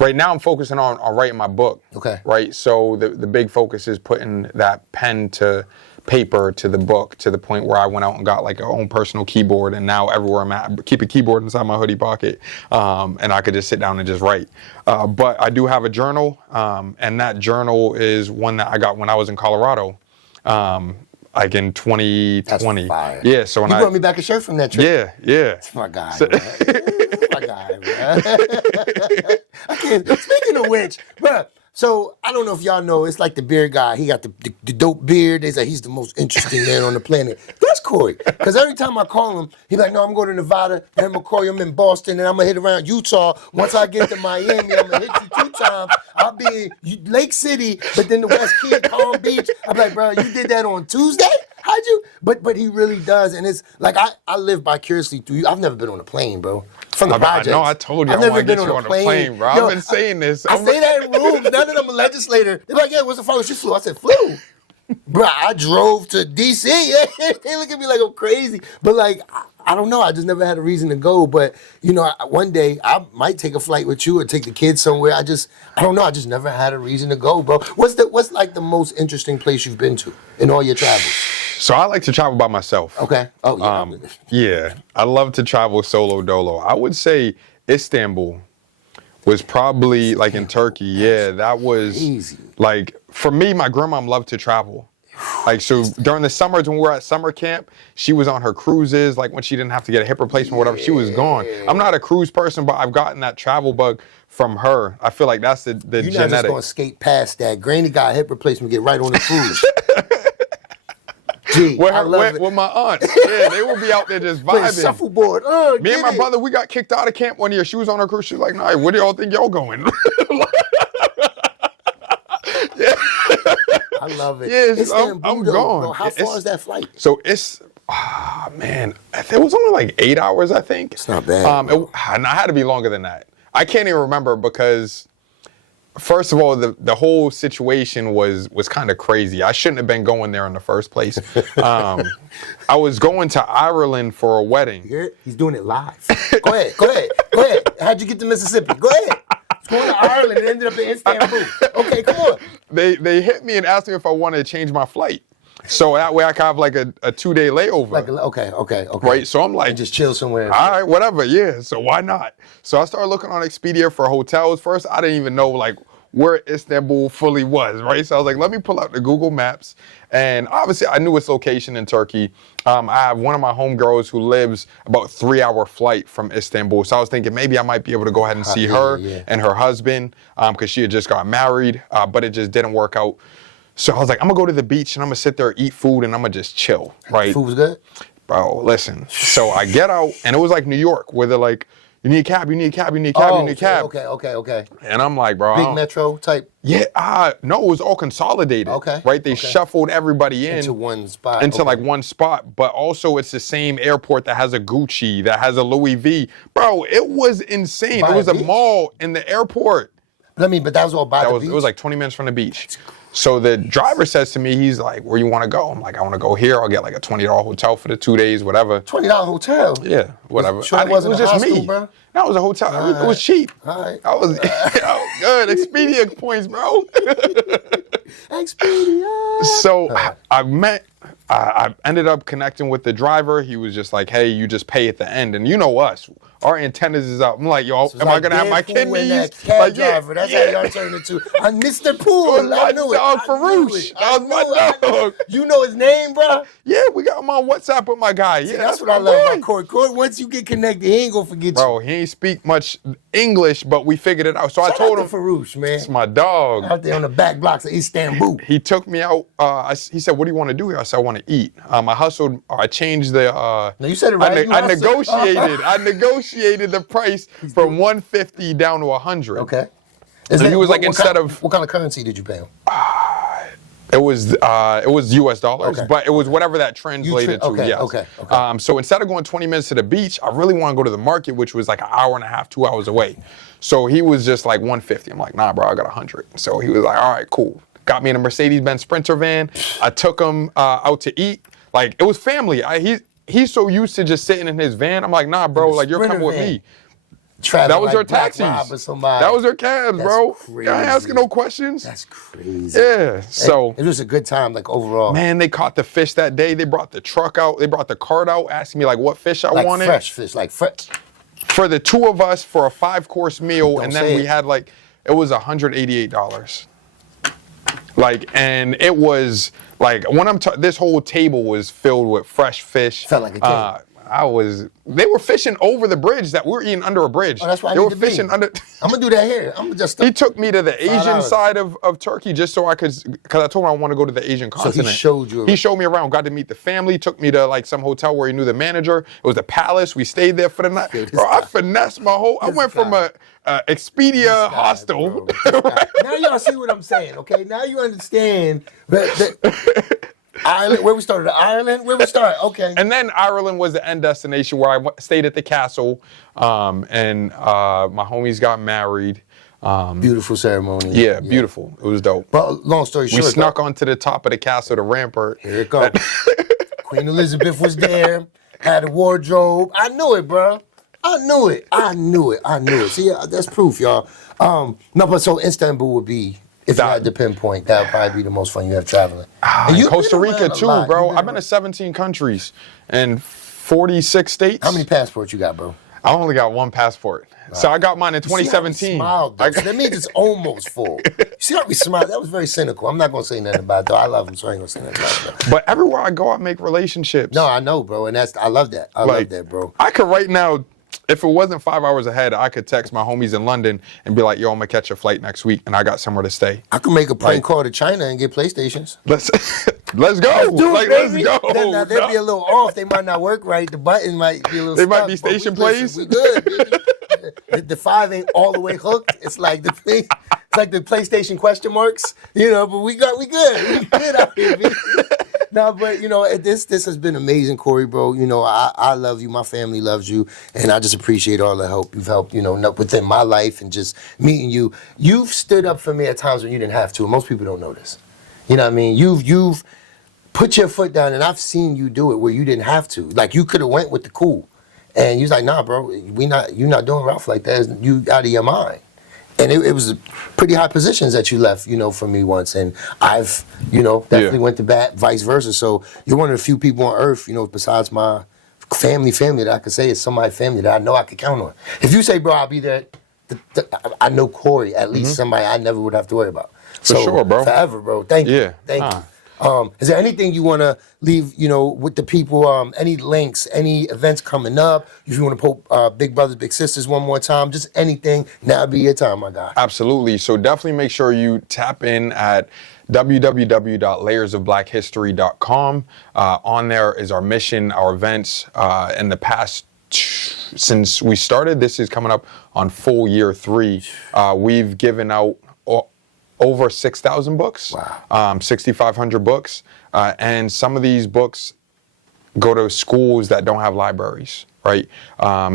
Right now, I'm focusing on writing my book. Okay. Right. So the big focus is putting that pen to paper to the book, to the point where I went out and got like our own personal keyboard, and now everywhere I'm at, I keep a keyboard inside my hoodie pocket, and I could just sit down and just write. But I do have a journal, and that journal is one that I got when I was in Colorado, like in 2020. That's fire. Yeah, so when you brought me back a shirt from that trip. Yeah. That's my guy, man. That's my guy, man. I can't. Speaking of which, bro. So I don't know if y'all know, it's like the beard guy. He got the dope beard. They say he's the most interesting man on the planet. That's Corey. Because every time I call him, he's like, no, I'm going to Nevada, then McCoy, I'm in Boston, and I'm going to hit around Utah. Once I get to Miami, I'm going to hit you 2 times. I'll be in Lake City, but then the West Key, Palm Beach. I'm like, bro, you did that on Tuesday? How'd you? But he really does. And it's like, I live vicariously through you. I've never been on a plane, bro. From the projects. No, I told you I've I never want to been get you on a plane, bro. Yo, I've been saying this. I say that in rooms. None of them a legislator. They're like, yeah, what's the phone? She flew. I said, flew. Bro, I drove to D.C. They look at me like I'm crazy. But like, I don't know. I just never had a reason to go. But, you know, one day I might take a flight with you or take the kids somewhere. I don't know. I just never had a reason to go, bro. What's like the most interesting place you've been to in all your travels? So I like to travel by myself. Okay. Oh, yeah. Yeah, I love to travel solo dolo. I would say Istanbul was probably like in Turkey. Yeah, that was crazy. Like, for me, my grandma loved to travel. Like, so during the summers when we were at summer camp, she was on her cruises. Like when she didn't have to get a hip replacement or whatever, she was gone. I'm not a cruise person, but I've gotten that travel bug from her. I feel like that's the You're genetic. not just going to skate past that. Granny got a hip replacement, get right on the cruise. Gee, with my aunts. Yeah, they would be out there just vibing. Shuffleboard. Me and my brother, we got kicked out of camp one year. She was on her cruise. She was like, nah, where do y'all think y'all going? Yeah. I love it. Yes, I'm gone. gone. How far is that flight? So it's, man, it was only like 8 hours, I think. It's not bad. And I had to be longer than that. I can't even remember because, first of all, the whole situation was kind of crazy. I shouldn't have been going there in the first place. I was going to Ireland for a wedding. He's doing it live. Go ahead. How'd you get to Mississippi? Go ahead. It's going to Ireland. It ended up in Istanbul. Okay, come on. They hit me and asked me if I wanted to change my flight. So that way I could have like a 2-day layover. Okay. Right, so I'm like, and just chill somewhere. All right, whatever, yeah, so why not? So I started looking on Expedia for hotels. First, I didn't even know like where Istanbul fully was, right? So I was like, let me pull out the Google Maps. And obviously I knew its location in Turkey. I have one of my homegirls who lives about 3-hour flight from Istanbul. So I was thinking maybe I might be able to go ahead and see her and her husband because she had just got married, but it just didn't work out. So I was like, I'm gonna go to the beach and I'm gonna sit there, eat food, and I'm gonna just chill, right? Food was good? Bro, listen. So I get out, and it was like New York, where they're like, you need a cab, you need a cab, you need a cab, you need a cab. Okay. And I'm like, bro. Big metro type? Yeah, no, it was all consolidated. Okay. Right? They shuffled everybody in. Into one spot. Into like one spot. But also it's the same airport that has a Gucci, that has a Louis V. Bro, it was insane. It was a mall in the airport. But that was all by the beach? It was like 20 minutes from the beach. So the driver says to me, he's like, where you want to go? I'm like, I want to go here. I'll get like a $20 hotel for the 2 days, whatever. $20 hotel? Yeah, whatever. Sure it wasn't was just hostel, me. Bro? That was a hotel. It was cheap. All right. I was good. Expedia points, bro. Expedia. So I ended up connecting with the driver. He was just like, hey, you just pay at the end. And you know us. Our antennas is up. I'm like, yo, am I going to have my kidneys? Cab driver. That's how y'all turned into. Mr. Poole. I knew it. Dog Farouche. That was my dog. You know his name, bro? Yeah, we got him on WhatsApp with my guy. Yeah, that's what I love about Corey. Corey, once you get connected, he ain't going to forget you. Bro, he ain't speak much English, but we figured it out. So I told him. Farouche, man. It's my dog. Out there on the back blocks of Istanbul. He took me out. He said, what do you want to do here? I said, I want to eat. I hustled. I changed the. No, you said it right. I negotiated the price from 150 down to 100. Okay. And he was like, what kind of currency did you pay him? It was US dollars, but it was whatever that translated to. Yes. Okay. So instead of going 20 minutes to the beach, I really want to go to the market, which was like an hour and a half, 2 hours away. So he was just like 150. I'm like, nah, bro, I got 100. So he was like, all right, cool. Got me in a Mercedes-Benz Sprinter van. I took him out to eat. Like, it was family. He's so used to just sitting in his van. I'm like, nah, bro, like, you're coming with me. traveling That was like their Black taxis. Rob or somebody. That was their cabs, That's bro. crazy. I ain't asking no questions. That's crazy. Yeah. So it was a good time, like overall. man, they caught the fish that day. They brought the truck out. They brought the cart out, asking me like what fish I like wanted. fresh fish, like fresh. For the two of us for a 5-course meal, Don't and say then we it. had like it was $188. Like, and it was like when this whole table was filled with fresh fish. Felt like a king. They were fishing over the bridge that we were eating under a bridge. Oh, that's why they I were need to be. fishing under. I'm gonna do that here. I'm gonna just. He took me to the Asian $5. side of Turkey just so I could, because I told him I want to go to the Asian continent. he showed you. He showed me around, got to meet the family, took me to like some hotel where he knew the manager. It was the palace. We stayed there for the night. Bro, I finessed my whole, I went from a Expedia hostel. Now y'all see what I'm saying, okay? Now you understand Ireland, where we started, Ireland, where we started, okay. And then Ireland was the end destination where I stayed at the castle, and my homies got married. Beautiful ceremony. Yeah, beautiful. It was dope. But long story short, We snuck onto the top of the castle, the rampart. Here it goes. Queen Elizabeth was there, had a wardrobe. I knew it, bro. I knew it. See, that's proof, y'all. No, but so Istanbul would be, if you had to pinpoint, that would probably be the most fun you have traveling. And Costa Rica too, bro. I've been to 17 countries and 46 states. How many passports you got, bro? I only got one passport. So I got mine in 2017. Smiled, so that means it's almost full. See how we smiled? That was very cynical. I'm not going to say nothing about it, though. I love him, so I ain't going to say nothing about that. But everywhere I go, I make relationships. No, I know, bro, and I love that. I love that, bro. I could right now, if it wasn't 5 hours ahead, I could text my homies in London and be like, yo, I'm going to catch a flight next week, and I got somewhere to stay. I could make a prank call to China and get PlayStations. Let's go. Let's go. Now, they'd be a little off. They might not work right. The button might be a little They stuck, might be station but plays. We good, baby. The 5 ain't all the way hooked. It's like the PlayStation question marks, but we good. We good out here, baby. No, but this has been amazing, Corey, bro. I love you. My family loves you, and I just appreciate all the help you've helped. Within my life and just meeting you. You've stood up for me at times when you didn't have to. And most people don't know this. You know what I mean? You've put your foot down, and I've seen you do it where you didn't have to. Like you could have went with the cool, and you was like, nah, bro, you're not doing Ralph like that. You out of your mind. And it was pretty high positions that you left, for me once. And I've, definitely went to bat, vice versa. So you're one of the few people on earth, besides my family that I could say is somebody's family that I know I could count on. If you say, bro, I'll be there, I know Corey, at least somebody I never would have to worry about. For sure, bro. Forever, bro. Thank you. Yeah. Thank you. Is there anything you want to leave, with the people, any links, any events coming up? If you want to post Big Brothers, Big Sisters one more time, just anything, now be your time, my guy. Absolutely. So definitely make sure you tap in at www.layersofblackhistory.com. On there is our mission, our events. In the past, since we started, this is coming up on full year 3. We've given out over 6,000 books, wow. 6,500 books, and some of these books go to schools that don't have libraries, right?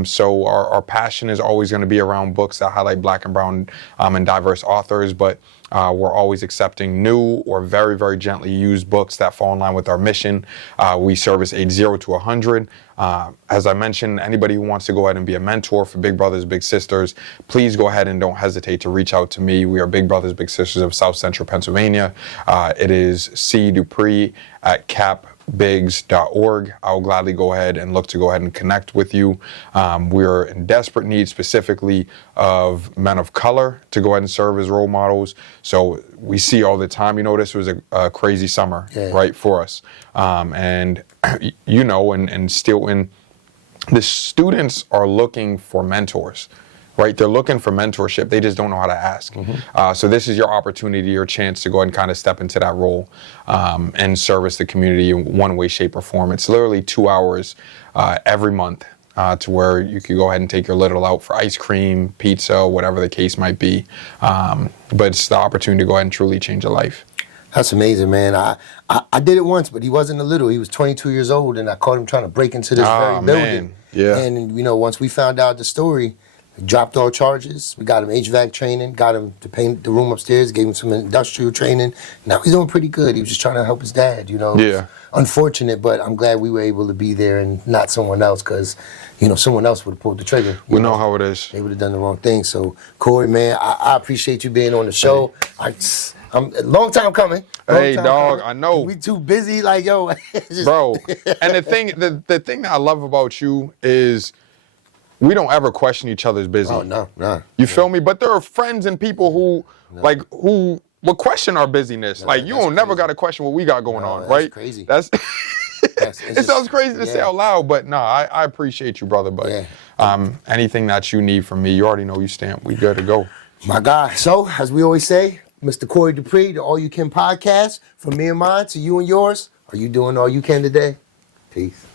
So our passion is always going to be around books that highlight Black and brown and diverse authors, but we're always accepting new or very, very gently used books that fall in line with our mission. We service age 0 to 100. As I mentioned, anybody who wants to go ahead and be a mentor for Big Brothers, Big Sisters, please go ahead and don't hesitate to reach out to me. We are Big Brothers, Big Sisters of South Central Pennsylvania. It is C. Dupree at capbigs.org. I'll gladly go ahead and look to go ahead and connect with you. We're in desperate need specifically of men of color to go ahead and serve as role models. So we see all the time, this was a crazy summer, right, for us. And still the students are looking for mentors, right? They're looking for mentorship. They just don't know how to ask. So this is your opportunity, your chance to go ahead and kind of step into that role and service the community in one way, shape, or form. It's literally 2 hours every month to where you could go ahead and take your little out for ice cream, pizza, whatever the case might be. But it's the opportunity to go ahead and truly change a life. That's amazing, man. I did it once, but he wasn't a little. He was 22 years old, and I caught him trying to break into this very building. Man. Yeah. And, once we found out the story, Dropped all charges. We got him HVAC training, got him to paint the room upstairs, gave him some industrial training. Now he's doing pretty good. He was just trying to help his dad, you know. Yeah. Unfortunate, but I'm glad we were able to be there and not someone else, because, you know, someone else would have pulled the trigger. We know how it is. They would have done the wrong thing. So, Corey, man, I appreciate you being on the show. I'm a long time coming. Hey, dog, I know. We too busy, like, yo. Bro, and the thing that I love about you is we don't ever question each other's busy. Oh, no. You feel me? But there are friends and people who will question our busyness. No, like, you don't never got to question what we got going on, right? That's crazy. It sounds crazy to say out loud, but no, I appreciate you, brother. But anything that you need from me, you already know you stamp. We good to go. My guy. So, as we always say, Mr. Corey Dupree, the All You Can podcast, from me and mine to you and yours. Are you doing all you can today? Peace.